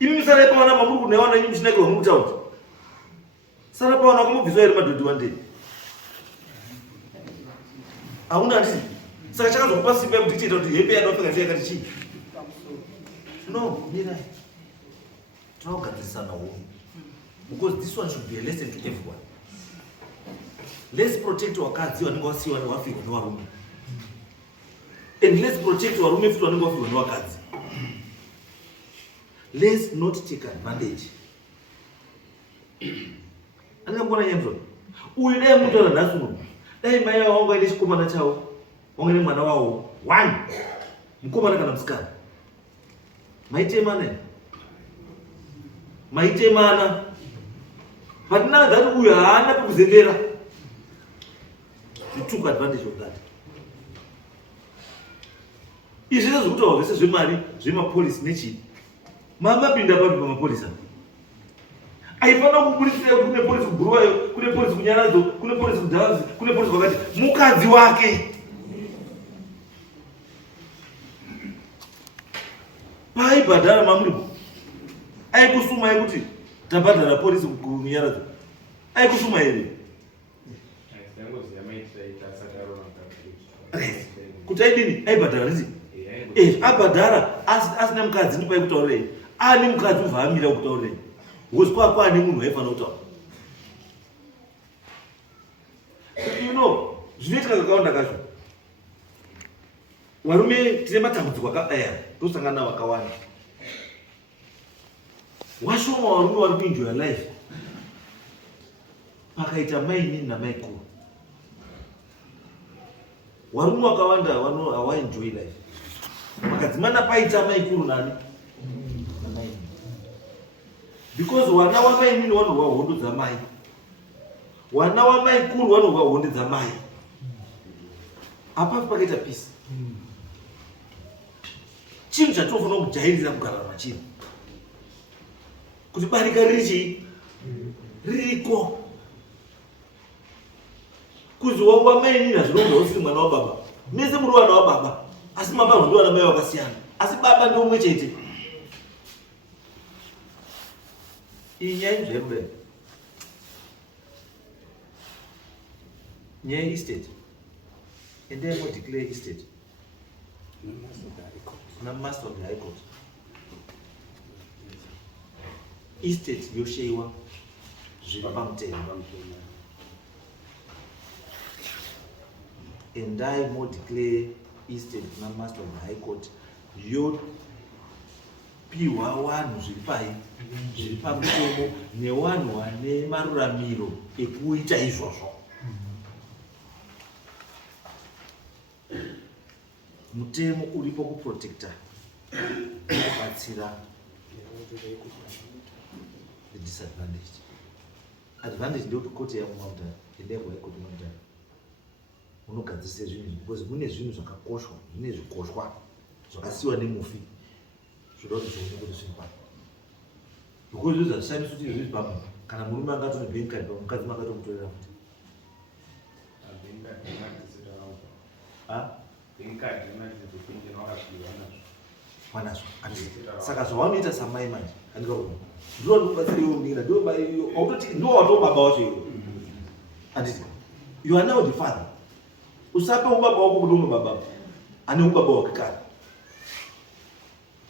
Imi sara pawana mamuri kunewana nyinyi mchinakirwa mutaundi. Sara pawana kumubviswa iri madhodhi wandei. Hauna ndisi. Saka chakazokupa simba yekudictate kuti hembe yadopfeka ndiye yakati chii. No, mirai. Tinogadzirisana umu. because this one should be a lesson to everyone. Let's protect wakadzi vanenge vasiwa nevafirwa nevarume, and let's protect varume futi vanenge vafirwa nevakadzi. Let's not take advantage. Andingambona nyamzo uyu dai muntu ana nhasi uno dai mai vangu aine chikomana chavo vange nemwana wavo 1 mukomana kana musikana, maitemana but now that uyu haana pekuzembera, you took advantage of that. Izvi zvekutaura zvese zvemari zvemapolisi nechii mamapinda papi pamapolisi aifana kuburisira kune polisi kuguruwayo, kune polisi kunyaradzo, kune polisi kudhazi, kune polisi kwakati mukadzi wake paibhadhara mamuripo aikusuma yekuti tabhadhara polisi kunyaradzo aikusuma here kuti aidini aibhadhara riti abhadhara asina mukadzi ndipai kutaurei, ani mukadzi ubva amira kutaurei because kwaane munhu waifana kutaura. You know, zvinoitika kakawanda kacho varume tine matambudziko tosangana nawo akawanda. Washoma varume vari kuenjoy life pakaita mainini namaikuru. Varume vakawanda hawaenjoy life makadzimana paita maikuru nani namainini, because wana wamainini vanorwa hondo dzamai, wana wamaikuru vanorwa hondo dzamai. Apapo pakaita peace. Chinhu chatinofanira kujairira kugara machiri kuti barika ririko kuzi wamainini hazvinonga usiri mwana wababa, mese muri wana wababa, asi mababa ndo wana mai vakasiyana, asi baba ndio umwe chete. Iyi nyaya zvairudai nyaya estate endai modeclare estate namaster of the high court. Estate yoshayiwa zviri pamutemo, endai modeclare estate namaster of the high court yopiwa wanhu zviri pai zviri pamutemo newanhu vane maruramiro ekuita izvozvo. Mutemo uripo kuprotecta kubatsira the disadvantaged. Advantage ndio kuti yamumauta endai kwaikoti mauta unogadzirisa zvinhu because mune zvinhu zvakakoshwa, mune zvikoshwa zvakasiyiwa nemufi zvoda kuti zvione kuti zviri pano, because zvo zvazvishamisa kuti zviri pano kana murume angatone bank card pamukadzi makatomutorera futi wanazvo. Saka zvawanoita samai manje andikaona ndo ndikubatsira iwe munira ndo autoti ndo wato baba wacho iwe anditi you are now the father. Usape ubaba wako kuti umwe baba ane ubaba wake kare.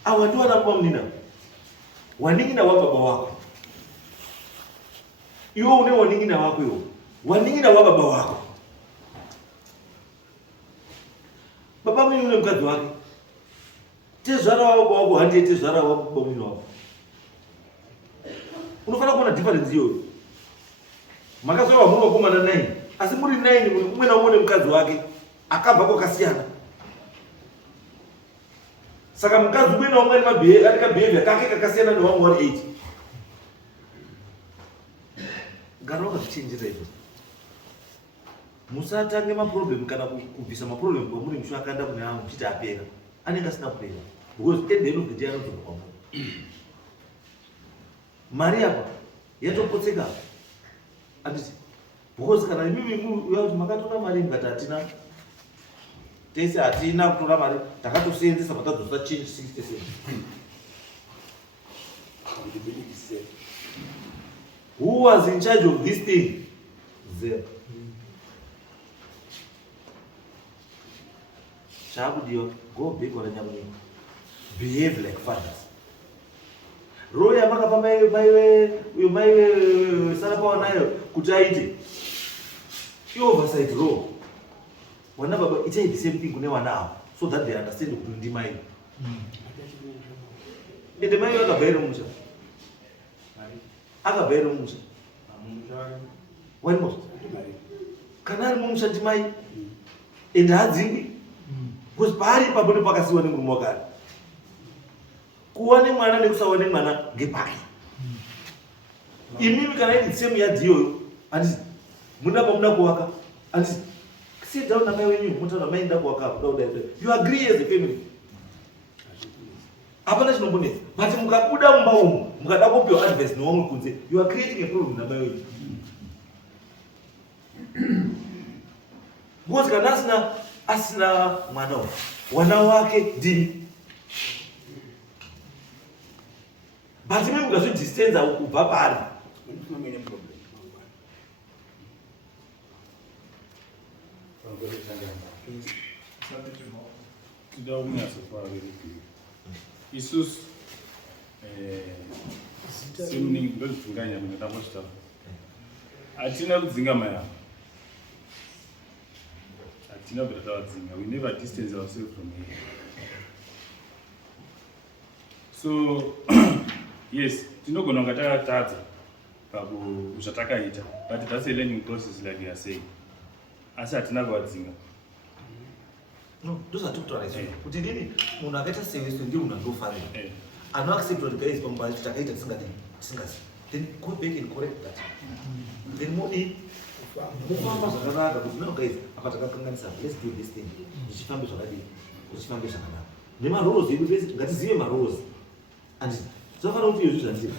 Awa ndo wana baba munina waningina wa baba wako iwe une waningina wako iwe waningina wa baba wako. Baba mimi ule mkadzi wake tezvara wako baba wako handi tezvara wako baba mimi wako. Unofanira kuona difference iyo. Makazowa munhu wakomana 9 asi muri 9 umwe na umwe mukadzi wake akabva kwakasiyana. Saka mukadzi umwe na umwe ane behavior kake kakasiyana newangu vari 8. Gara wakazvichenjera izvo. Musatange maproblem kana kubvisa maproblem kwamuri mushakanda kune amwe kuti apera anenge asina kupera because at the end of the day anozobva kwamuri. Mari apa yatopotseka anditi because kana imimi uyauti makatora mari ngati hatina tese hatina kutora mari takatoseenzesa patadzosa change 60%. Who was in charge of this thing? Zero. Chabudiwa, go big or nyamuni. Behave like fathers. Roho yamakapa mai Sarapawa nayo kuti aite oversight role. Wana baba ichaite the same thing kune wana ava so that they understand kuti ndi mai. Ende mai akabayira musha. Akabayira musha. Why not? Kana ari mumusha ndi mai. Ende hadzingwi. Because pari papo nepakasiwa nemurume wakari. Kuwa nemwana nekusawa nemwana ngepari. Imimi kana iri same yadhi iyoyo handisi muda kuwaka handisi sit down na mai wenyu mutaura mai nda kuwaka kuda you agree as a family. Hapana chinombonesa but mukabuda mumba umu mukada kupiwa advice neomwe kunze you are creating a problem na mai wenyu. Because kana asina mwana wake ndini. But mimi mukazvidistance kubva pari. Tida unyatsofa veruki. Isusu semuningi ndozvinganya kuti ndamochitaura. Hatina kudzinga mai avo. Hatina kuti tavadzinga. We never distance ourselves from here. So yes, tinogona kunga takatadza zvatakaita, but that's a learning process like you are saying. Asi hatina kuvadzinga. No, those are two stories. Kuti nini munhu akaita seweso ndiye munhu andofarira. Anoaccept kuti guys pambali takaita tisingazi. Then go back and correct that. Then modi mufamba zvakanaka kuti no guys apa takakanganisa let's do this thing. Tichifambe zvakadii? Tichifambe zvakanaka. Nemarules edu bese ngatizive marules. And zvafanira kuti izvi zvanzi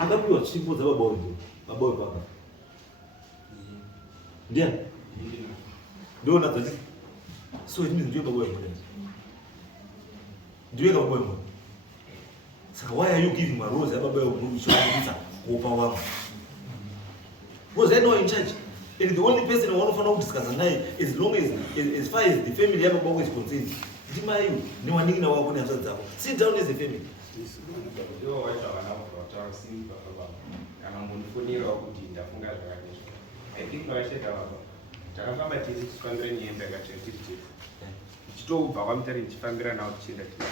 akapiwa tsvimbo dzababa papa. Ndiani? Ndiona dzati so it means ndiwe baba wewe. Ndiwe baba wewe. So why are you giving my rose baba wewe kushobisa kupa wangu? Because I know in church and the only person I want to discuss naye as long as far as the family yabo baba is concerned. Ndima hiyo ni waniki na wako ni afadhali zako. Sit down as a family. Ndio wacha wanaotoa simu baba. Kana mbonifunira kuti ndafunga zvakadini. Ndiko wacheka baba. Takafamba tiri chifambira nyembe yakachitiri. Chitobva kwamutari chifambira nawo tichienda tiri.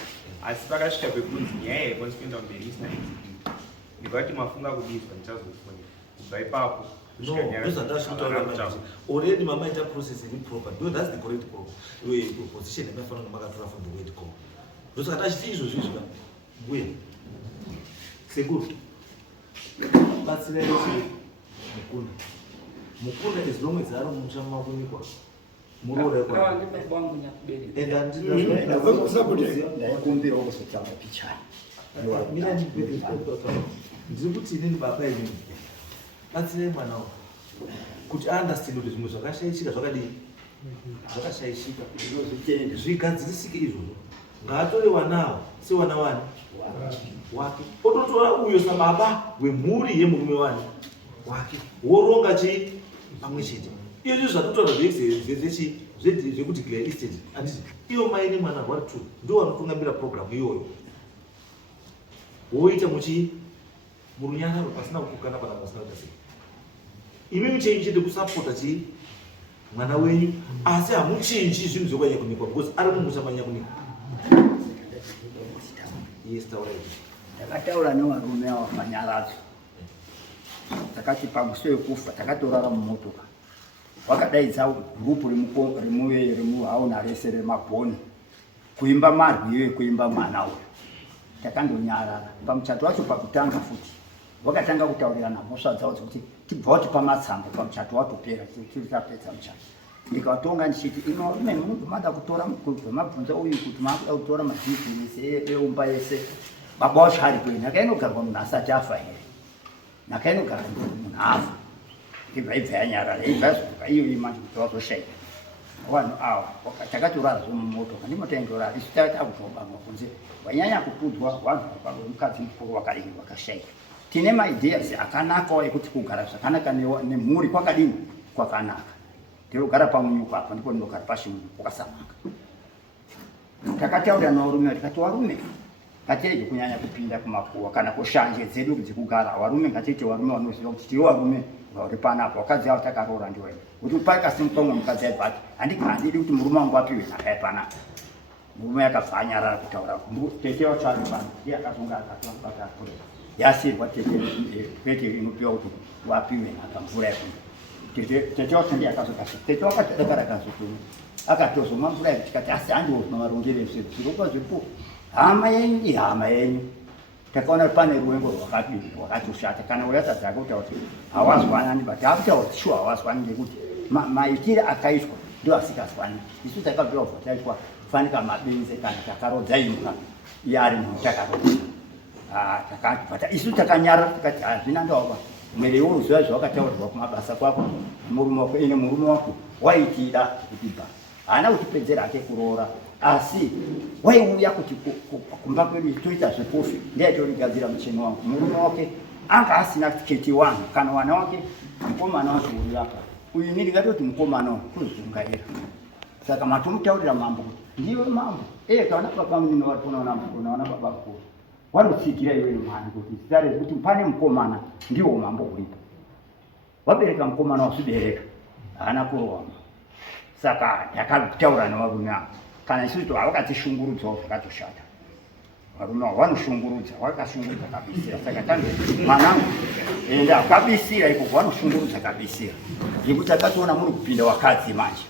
Asi pakasvika pekunzi nyaya yekonspenda mberi isina ichipinda. Ndikati mafunga kudizwa ndichazofunda. Kubva ipapo No, those are that's what I'm saying. Already mama ita process is improper. No, that's the correct position. I'm not going to from the way to go. Those are that's things we use. We. C'est good. But c'est Mukunda is long as I don't mchama kunikwa. Murora kwa. And ndakumbira ukusotanga picha. Mina ndikuti nini baba yini? Batsire mwana wako. Kuti understand kuti zvimwe zvakashayishika zvakadii? Zvakashayishika. Zvigadzirisike izvozvo. Ngaatore wanawo sewana wani wake. Ototora uyo sababa wemhuri yemurume wani wake. Woronga chi pamwe chete. Izvi zvatotora zvekuti clear estate. Anditi iyo mai nemwana vari two ndio vanotungamira program iyoyo. Woita murunyararo pasina kukana kana pasina kutasika. Imimi chenjete kusapota chi mwana wenyu asi hamuchinji zvinhu zvokanya kunikwa because ari mumusha manya kunikwa. Yes, taura iti. Takataura nevarume ava manyaradzo. Takati pamusi wekufa takatorara mumotoka. Vakadaidza gurupu remuhauna rese remabhoni kuimba marwiwe kuimba mwana uyu. Takandonyarara. Pamuchato wacho pakutanga futi. Vakatanga kutaurirana mhosva dzavo dzekuti tibva kuti pamatsamba pamuchato watopera tiri tapedza muchato. Ndikatonga ndichiti inorume munogomada kutora mabvunza uyu kuti makuda kutora madhizinesi eumba yese baba wacho ari kwenu akainogarwa munhu asati afa here nakainogarwa munhu afa ndibva ibva yanyarara ibva zuka iyo imanje kuti wazoshaika vanhu ava takatorara zvomumotoka ndimotaingorara isu takutobangwa kunze wanyanya kukudzwa vanhu mukadzi mukuru wakadini wakashaika tine maideas akanakawo ekuti kugara zvakanaka nemhuri kwakadini kwakanaka ndinogara pamunyuko apa ndipo ndinogara pachimunhu kwakasamaka. Takataura narume tikati warume ngatirege kunyanya kupinda kumakuwa kana kushanje dzedu dzekugara varume ngatiti varume vanoziva kuti tiri varume vari panapo vakadzi avo takarora ndiwe kuti paikasimupamwe mukadzi aibva ati handidi kuti murume wangu apiwe nhaka yepanapa murume yakabva anyarara kutaura tete wachari pano iye akazonga akatobata akure yasirwa tete kwete inopiwa kuti wapiwe nhaka mvura yekunwa tete wacho ndiye akazokasi tete wakatodakara akazotuma akatozomwa mvura yekutikati asi handiwomarongere zvinhu zvirokwa zvipo hama yenyu ihama yenyu takaona pane ruvengo rwakatoshata kana uyatadza kutaura kuti hawazwanani but akutaura kuti shuwa hawazwani ngekuti maitire akaitwa ndio asikazwani isu takabviwa bva taitwa fanika mabenzi kana takarodza imba yari munhu takarodza takati isu takanyarara tikati hazvina ndova mwere uruziva zvawakataurirwa kumabasa kwako murume wako ine murume wako waitida kutiba haana kutipedzera hake kuroora asi waiuya kuti kumba kwedu toita zvekofi ndiyatorigadzira mucheni wangu murume wake anga asina tiketi wangu kana wana wake mukomana wacho uri apa uyu ndingatoti mukomana kuzungaira saka matomutaurira mambo kuti ndiwe mambo kana baba unoona baba mkuru wanotsikira iwe mwana kuti zita rekuti pane mukomana ndiwo mambo uripo wabereka mukomana wazvibereka haana kurowama saka takataura nevarume avo kana isusu havakatishungurudzawo zvakatoshata varume avo vanoshungurudza vakashungurudza kabisira saka tange mwanangu enda kabisira iko vanoshungurudza kabisira ngekuti takatoona muri kupinda wakadzi manje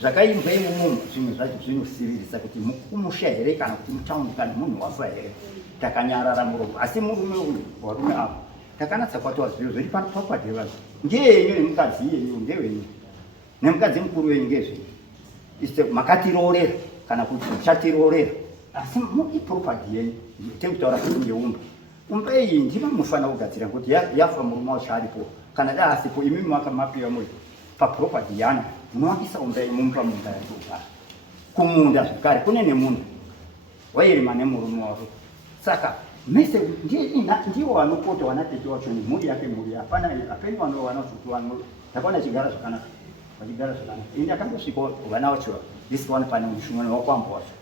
zvakaimbwa imomo zvimwe zvacho zvinosiririsa kuti mukumusha here kana kuti mutaundi kana munhu wafa here takanyarara muromo asi murume uyu varume avo takanatsa kwataura zviro zviri papadhevazvo ngeyenyu nemukadzi yenyu ngevenyu nemukadzi mukuru wenyu ngezvenyu ise makatirorera kana kuti muchatirorera asi iproperty yenyu tekutaura kuti ngeumba umba iyi ndima munofanira kugadzira kuti yafa murume wacho aripo kana da asipo imi makamapiwa muri paproperty yana munovakisa umba mumba munda yatogara kumunda zvakare kune nemunda wairima nemurume wako saka mese ndiwo vanopota vanatete wacho nemhuri yake mhuri apeni vanowana kuti takona chigara zvakanaka vachigara zvakanaka ini akangosvika vana vacho ndisikaona pane mushumani wakwambo wacho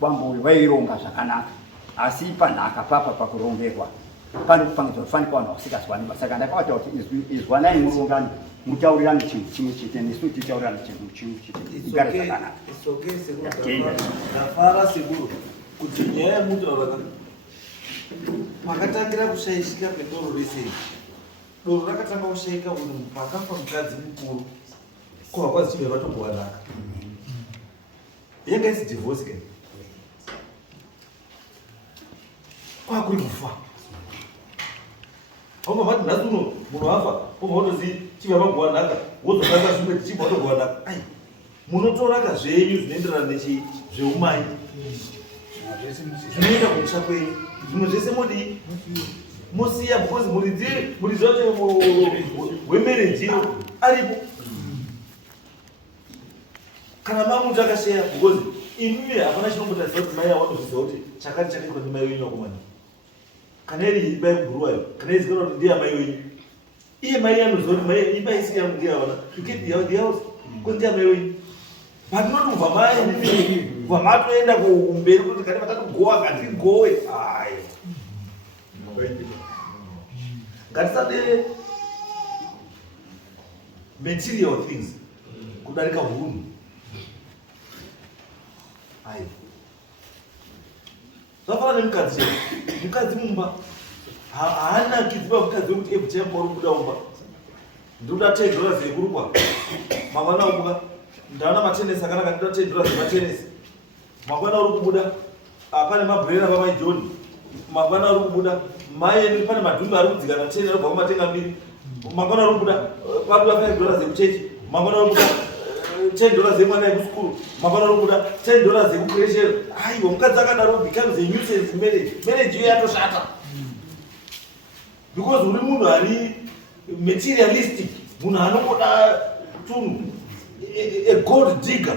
kwambo uyu vaironga zvakanaka asi panhaka papa pakurongerwa panokupangidzwa kufanika vanhu vasikazwani saka ndakavataura kuti izwanai murongani mutaurirani chinhu chimwe chete nesu titaurirani chinhu chimwe chete igare zvakanaka ndafara sekuru kuti nyaya yemutaura pakatangira kushaishika kwedoro rese doro rakatanga kushaika uri pakafa mukadzi mukuru kwavakwazi chimwe vatombowanaka yanga isi divorce ke kwakuri kufa vamwe vati nhasi uno munhu afa vobva vatozi chimwe vagowanaka wozotanga zvimwe tichibva vatogowanaka ai munotoraka zvenyu zvinoenderana nezveumai zvinoenda kumusha kwenyu zvimwe zvese mudi mosiya because muri zvacho wemerejiro aripo kana mamuti akasheya because imimi hapana chinombotarisira kuti mai awanozviziva kuti chakati chakaitwa ndimai wenyu wakomana kana iri imba yekuguruwayo kana izikana kuti ndiye amai wenyu iye mai anoziva kuti mai imba isi yangu ndiyavana you get the house kuti ndiye amai wenyu but not kubva mai kubva matoenda kumberi kuti kati vakatogowa katigowe ai ngatisade material things kudarika hunhu ai zvafana nemukadzi mumba haanakidzi mukadzi wekuti ebchemba uri kubuda umba ndikuda $10 yekurukwa mangwana ubuka ndaona matenesi akanaka ndikuda $10 zematenesi mangwana uri kubuda pane mabhurera pamai john mangwana uri kubuda mai pane madhumbe ari kudzikana 10 aribva kumatenga 2 mangwana uri kubuda paruva $5 zekuchechi mangwana uri kubuda $10 zemwana yekusukuru mangwana uri kubuda $10 zekukreshero aiwa mukadzi akadaro becomes a nuisance marriage iyo yatoshata because uri munhu ari materialistic munhu anongoda tunhu a gold digger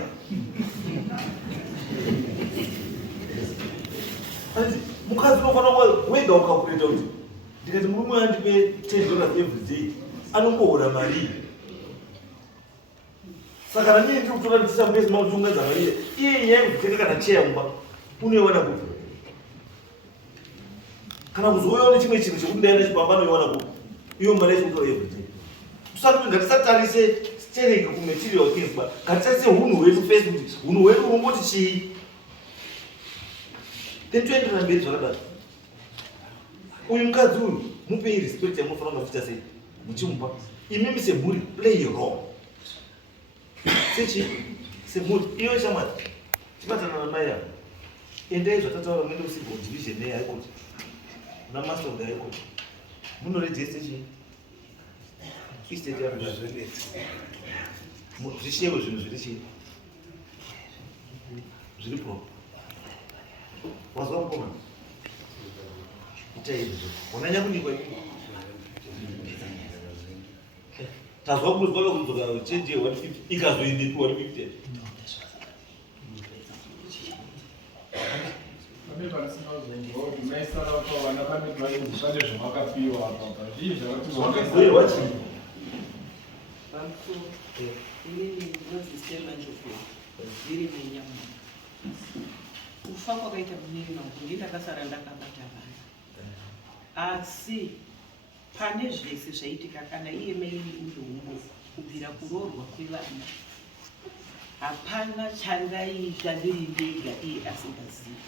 mukadzi unofanira wega ukakureta kuti ndikati murume andipe $10 every day anombohora mari saka nanii ndiri kutora ndichisamupesi mautiungadza mari iye nyaya yekutenga kana cheya mumba unoiwana kuti kana kuzouyawo nechimwe chinhu chekuti ndaenda chipambano iwana ku iyo mari yachikutora everyday. Tusati ngatisatarise steering kumaterial things, but ngatisarise hunhu hwedu first kuti hunhu hwedu hunomboti chii. Then toenderera mberi zvakadaro. Uyu mukadzi uyu mupei respect yamunofanira kungamuita sei muchimupa. Imimi semhuri play a role. Sechi semhuri iyo shamwari chibatana namai yavo. Endai zvatataura muende kucivil division neHigh Court namaster of the High Court munoregister chii estate yavo zvishewe zvinhu zviri chii zviri proper. Wazwa mukomana itai izvo wananya kunyikwa tazwa kuzwa kudzoka change 150 ikazoindipi 150 kufa kwakaita munini mangu ndakasara ndakabata vana asi pane zvese zvaitika kana iye mairi udoumbo kubvira kuroorwa kwevana hapana chandaita ndiri ndega iye asingazivi.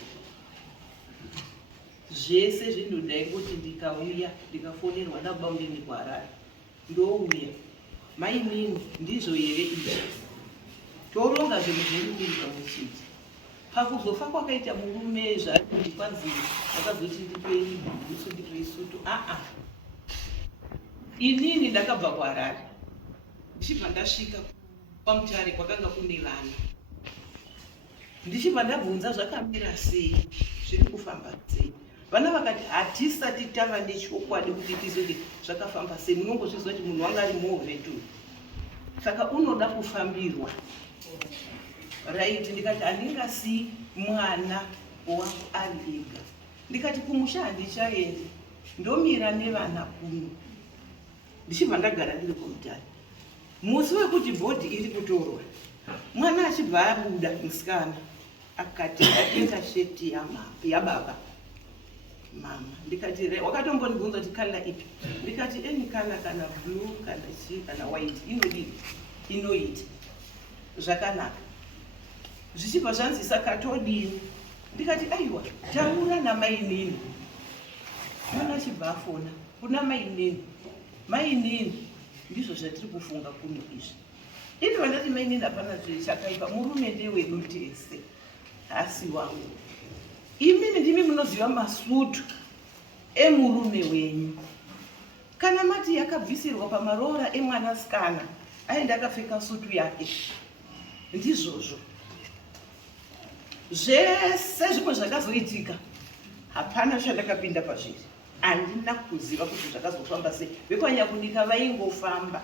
Zvese zvinodai kuti ndikauya ndikafonerwa nabaundini kuHarare ndouya mainini ndizvo here izvi toronga zvinhu zvedu ndiri pamwe chete. Pakuzofa kwakaita murume zvakuti kwanzi akazoti ndipei bhutsu ndipei sutu inini ndakabva kuHarare ndichibva ndasvika paMutare kwakanga kune vana ndichibva ndabvunza zvakamira sei zviri kufamba sei. Vana vakati hatisati tava nechokwadi kuti tizoti zvakafamba sei munongozviziva kuti munhu wanga ari muovhetu saka unoda kufambirwa right. Ndikati handingasii mwana wangu ari ega. Ndikati kumusha handichaendi ndomira nevana kuno ndichibva ndagara ndiri kuMutare. Musi wekuti bhodhi iri kutorwa mwana achibva abuda musikana akati atenga sheti yababa mama. Ndikati wakatombondibvunza kuti kala ipi? Ndikati any kala kana blue kana chii kana white inodii inoita zvakanaka. Zvichibva zvanzisa katodini. Ndikati aiwa taura namainini. Mwana achibva afona kuna mainini. Mainini ndizvo zvatiri kufunga kuno izvi. Ini vandati mainini hapana chakaipa murume ndewedu tese hasi wangu. Imimi ndimi munoziva masutu emurume wenyu. Kana mati yakabvisirwa pamaroora emwanasikana aenda akapfeka sutu yake ndizvozvo. Zvese zvimwe zvakazoitika hapana chandakapinda pazviri. Handina kuziva kuti zvakazofamba sei. Vekwanyakunika vaingofamba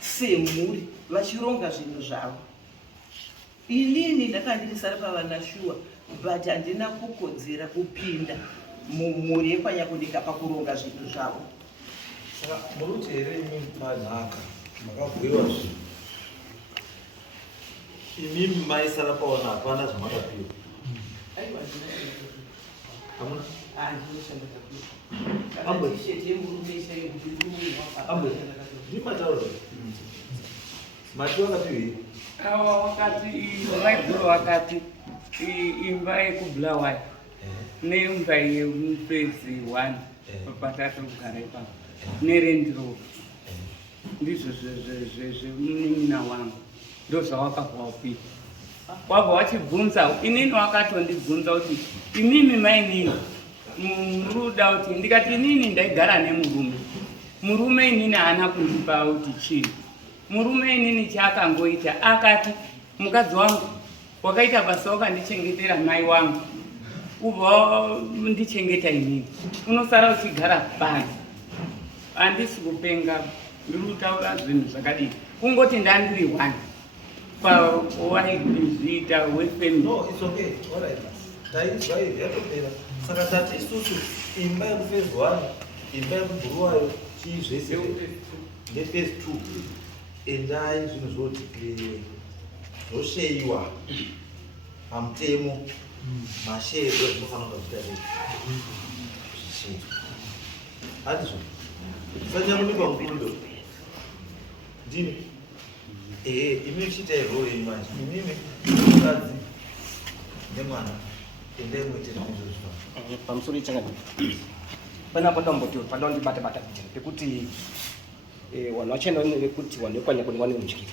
semhuri vachironga zvinhu zvavo. Inini ndakandirisara pavana shuwa but handina kukodzera kupinda mumhuri yekwanyakunika pakuronga zvinhu zvavo. Saka muruti here imimi manhaka makabhuyiwa zvinhu imimi maisara paona hapana zvamakapiwa. Hamuna? Ndimataura mati wakapiwei? Awa wakati vaibhuro wakati imba yekubulawayo neimba yemufezi 1 patatu kugara ipapo nerendiro ndizvo zvemunimina wangu ndo zvawakabva upi. Wabva wachibvunza inini wakatondibvunza kuti imimi mainini muruda kuti ndikati inini ndaigara nemurume inini haana kundipa kuti chii. Murume inini chaakangoita akati mukadzi wangu wakaita basa wakandichengetera mai wangu ubva ndichengeta inini unosara uchigara pasi. Handisi kupenga ndiri kutaura zvinhu zvakadii kungoti ndandiri 1 pawaizviita wefamily. No, it's okay. All right. Taizwa hivi yatopera. Saka tati isusu imba yekufezi 1 imba yekubhuruwayo chii zvese ngefezi 2 endai zvinhu zvoti zvosheyiwa pamutemo masheero zvinofanira kuita sei. chitu handizvo sanyamunikwa mukuru ndini imi chiitai role yenyu manje imimi mukadzi nemwana endai muite izvozvo pamusoro ichangani panapo ndamboti pandandibata-bata pekuti vanhu vachaenda nekuti vanhu vekwanya kune vane mutyiri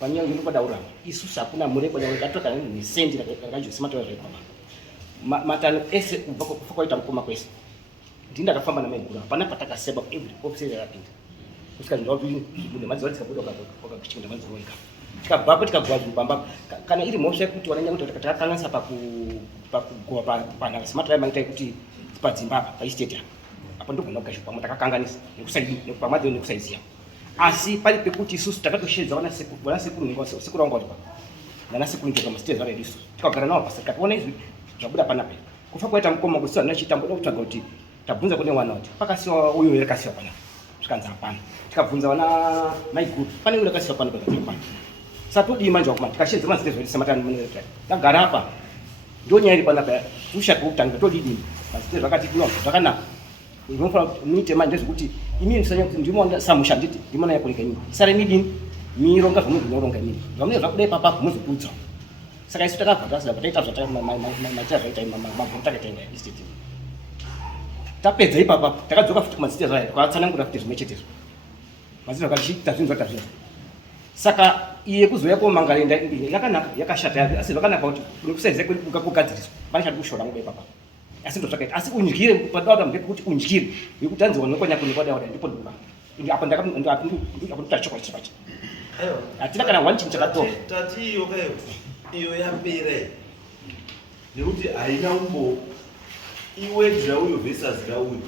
panyange ndinokwadaura isusu hakuna murekwanya katoka nesendi rakajosimatora zvaipapa matano ese kubva kufa kwaita mukoma kwese ndini ndakafamba namaigura hapana patakaseba every office yakapinda kusvika zvindaune madziro tikabuda wakakuchikunda madziro wega tikabvapo tikagwadzupamba kana iri mhosva yekuti wananyanga kuti takakanganisa pakugowa panhakasimatra yamaitai kuti padzimba apa paisteti apa apo ndogona kugashupamo takakanganisa pamadziro nekusaiziya asi pari pekuti isusu takatosheedza vanasekuru sekuru vanga vatipa nanasekuru njokamasitezva redu isusu tikagara navo pasi tikationa izvi zvabuda panapa kufa kwaita mukoma kusi vanhu vachitamboda kutsvaga kuti tabvunza kune wana kuti pakasiwa uyo here akasiwa panapa zvikanzi hapana tikabvunza vana maiguru pane uri akasiwa pano pekadzapana satodii manje wakuma tikasheedza masitezva redu sematanimaniretai tagara apa ndo nyaya iri panapa tushaka kutanga todidini masitezva akati zvakanaka inofanira kuti muite manje ndezvekuti imini musanya kuti ndimo samushanditi ndimona yakunika nyika sare midini mironga zvamunozvinoronga imini zvamunenge zvakudai papapo muzokudza saka isu takabva tasida pataita zvataita mabhuru takaitainga isteti tapedza ipapa takadzoka futi kumasitezva aya tukatsanangura futi zvimwe chetezvo masitezva akachiita zvinhu zvatazvina saka iye kuzouya komangarenda yakanaka yakashata asi zvakanaka kuti nekusaiziya kugadziriswa panishati kushora nguva ipapa asi ndo zvakaita asi undyire padauda ndekuti undyire yekuti hanzi wanokwanya kune kwadauda ndipo ndikuba apa ndakapindutachoka chipacha hatina kana wani chinhu chakatoka tati iyo kayo iyo yapera nekuti haina umbo iwedzira uyo vhesazira uyo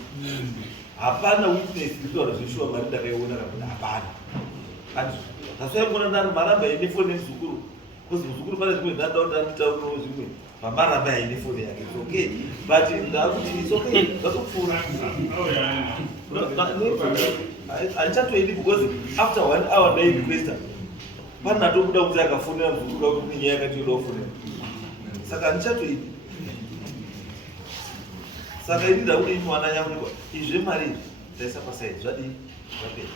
hapana witness nditaura zveshuwa mari ndakaiona kakuti hapana tasuyamona ndani maramba ine foni nemuzukuru kuzi muzukuru pane zvimwe ndadaura nditaurirawo zvimwe pamaramba yaine foni yake it's okay but ndakuti it's okay ndakupfuura handichatoendi because after 1 hour dai requesta pane ndatobuda kuti akafonera muzukuru kuti nyaya yakati yoda kufonera saka handichatoendi saka ini ndakuti ini mwana yamunikwa izve mari taisa pasaidi zvadii zvapera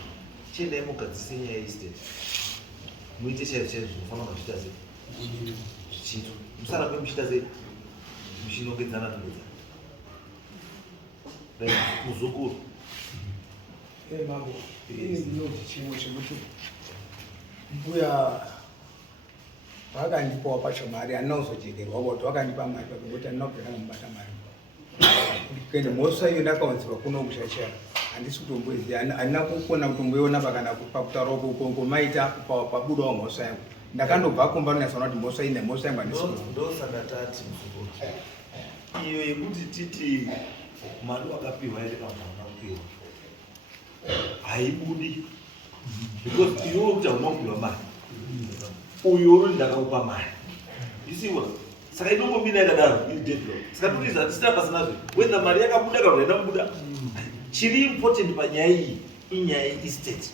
chiendai mugadzise nyaya yeistate muite chaizvo chaizvo zvinofanira kuzviita sei zvichito musarambe muchiita sei muchinongedzana nongedzana dai muzukuru mambo ini ndinoti chimwe chekuti mbuya vakandipawo pacho mari andinauzojekerwa kuti vakandipa mari pakekuti andinakutanga mubata mari kuende mhosva iyo ndakaunzirwa kuno kushashara handisi kutomboiziva handina kukona kutomboiona pakana pakutaura komaita pabudawo mhosva yangu ndakandobva kumba ndonyatsona kuti mhosva ine mhosva yangu ndosaka tati muzukuru iyo yekuti titi mari wakapiwa ere kana unakupiwa haibudi because iwe kuti hauna kupiwa mari uyo uri ndakakupa mari isiwa saka inombomina yakadaro iri deadlock saka tutiza tisina pasinazvo whether mari yakabuda kana haina kubuda chiri important panyaya iyi inyaya yeestate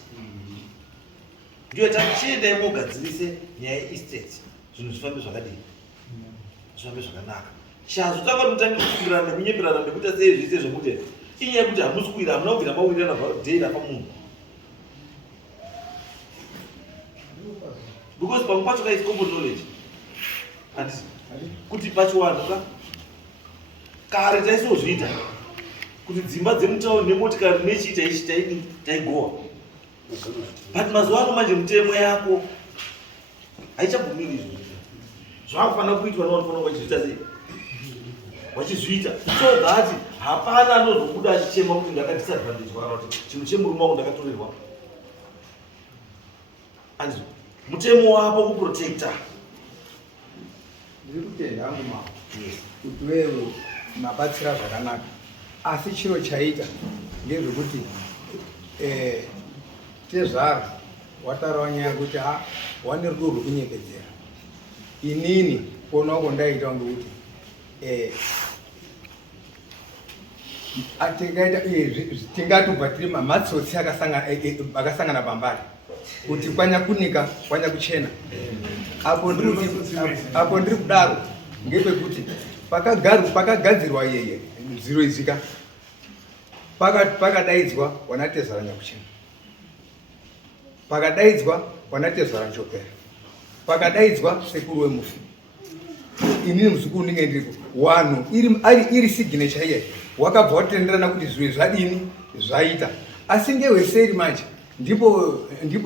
ndiyo tachiendai mogadzirise nyaya yeestate zvinhu zvifambe zvakadii zvifambe zvakanaka chazvo takatotange kufundirana nekunyeperana nekuita sei zvise zvemutemo inyaya yekuti hamusi kuwira hamuna kubvira mawirirana dhera pamunhu because pamwe pacho kaisi common knowledge handisi kuti pachiwanhuka kare taisozviita kuti dzimba dzemutaundi nemotikari nechiita ichi taigowa but mazuva ano manje mutemo yako haichabvumiri izvo zvakufanira kuitwa navanofana vachizviita sei vachizviita so that hapana anozobuda achichema kuti ndakadisadvantage kana kuti chinhu chemurume wangu ndakatorerwa andizvo mutemo wapo kuprotecta ndiri kutenda hangu mao kuti wewe mabatsira zvakanaka asi chiro chaita ngezvekuti tezvaro wataurawo nyaya yekuti wane rudo rwekunyekedzera inini kuonawo ndaitawo ngekuti tingatobva tiri mamatsotsi akasangana pambari kuti kwanya kunika kwanya kuchena apo ndiri kudaro ngepekuti pakagadzirwa yeye nziro izika pakadaidzwa wanatezara nyakuchena, pakadaidzwa wanatezara nchopera, pakadaidzwa sekuru wemufi. Inini muzukuru ndinge ndiriko wanhu iri signature iye wakabva watenderana kuti zviwe zvadini zvaita, asi ngeweseri manje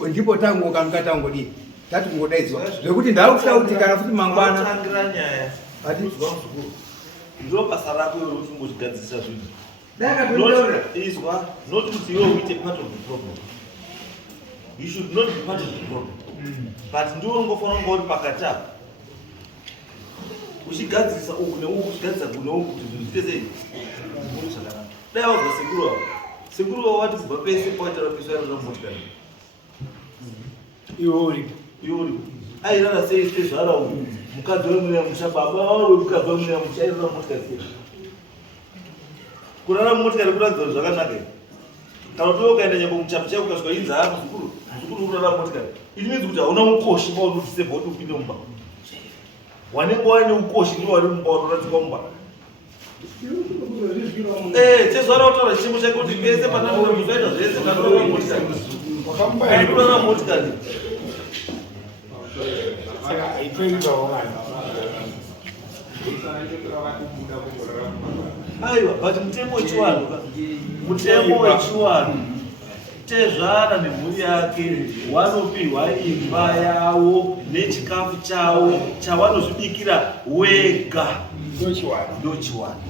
ndipo tango kanga tangodini tati kungodaidzwa zvekuti ndakuta kuti kana futi mangwana tangira nyaya ati muzukuru ndo basa rako iro kuti ungochigadzirisa zvinhu izwa not kuti iwe uite part of the problem. You should not be part of the problem, but ndiwe ungofanira kunge uri pakati apo uchigadzirisa uku neuku uchigadzirisa kune uku kuti zvinhu zviite sei muri zvakanaka. Dai wabva sekuru wavo wati kubva pese pawaitara pese wairara motikari iwe uripo airara sei sezvara uku mukadzi wemune musha baba wemukadzi wemune musha airara motikari sei kurara motikari kuratidza kuti zvakanaka kana kuti ukaenda nyambo muchapu chako ukasvika inzaa muzukuru kurara motikari it means kuti hauna ukoshi paunotisebha kuti upinde mumba wanenge waine ukoshi ndiwo wari mumba unoradzikwa mumba chezvara kutaura chichemo chake kuti pese pananoda muzoita zvese kanorara motikari aikurara motikari aiwa but mutembo wechiwanhu tezvara nemhuri yake wanopiwa imba yavo nechikafu chavo chavanozvibikira wega ndochiwanhu.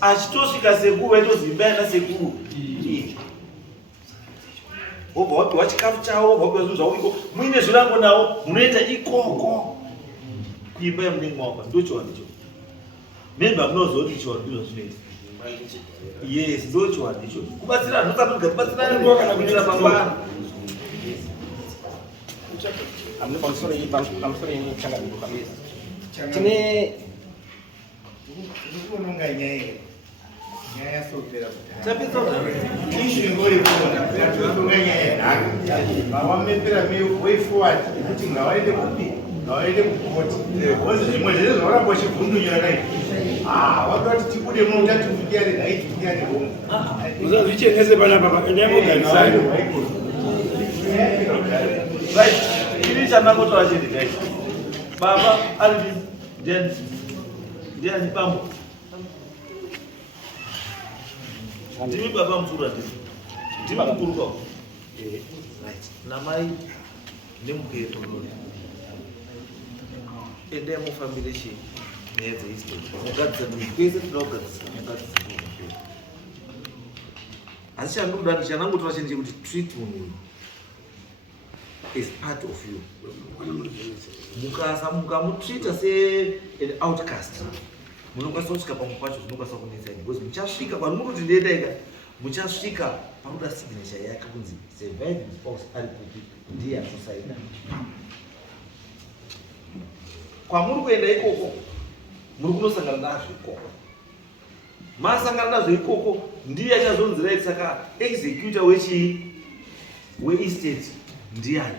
Achitosvika sekuru vaitozimba yana sekuru wobva wapiwa chikafu chavo wobva wapiwa zvinhu zvavo iko muine zvirango navo munoenda ikoko kuimba yamunenge mawapa ndochiwanhu icho. Maybe hamunoziva kuti chiwanhu ndizvo zvinoita. Yes, ndochiwanhu icho kubatsira ndosakuga kubatsirana kuitira mangwana. Amune pamusoro yenyu changadzo kabisa. Tine unonga nyaya sopera tapedza ishu ingori kuona unonga nyaya mawamepera way forward kuti ngawaende kupi ngawaende kukoti kozi zvimwe zvese zvauramba uchivhundunyira kai wakati tikude muno tatifikiyane naitifikiyane homwe uzazvichenese panapa endamoganisani right ini chandangotaura chete guys baba ari ndiani pambo ndimi baba mukuru ndimi mukuru kwavo right namai nemuketo endai mufambire chi nyaya dzeistate mugadzisa kwese tinoda kugadzisa mugadzisa asi chandinoda chandangotora chene chekuti treat munhu is part of you. Mukamutreata sean outcast munokwanisa kusvika pamwe pacho zvinokwanisa kunetsai because muchasvika kwanumuroti ndeenda ika muchasvika pakuda signature yake kunzi surviving spouse ari kupi ndiye atosaina kwamuri kuenda ikoko muri kunosangana nazvo ikoko masangana nazvo ikoko ndiye achazonzirai saka executor weestate ndiani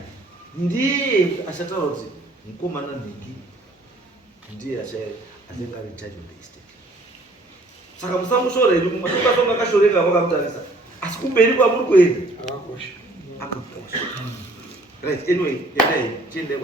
ndiye achataura kuti mukomana nhingi ndiye achenga ari charge of the estate. Saka musamushoreri mukatonga akashoreka vakamutarisa asi kumberi kwamuri kuenda akakosha right anyway endai tiendai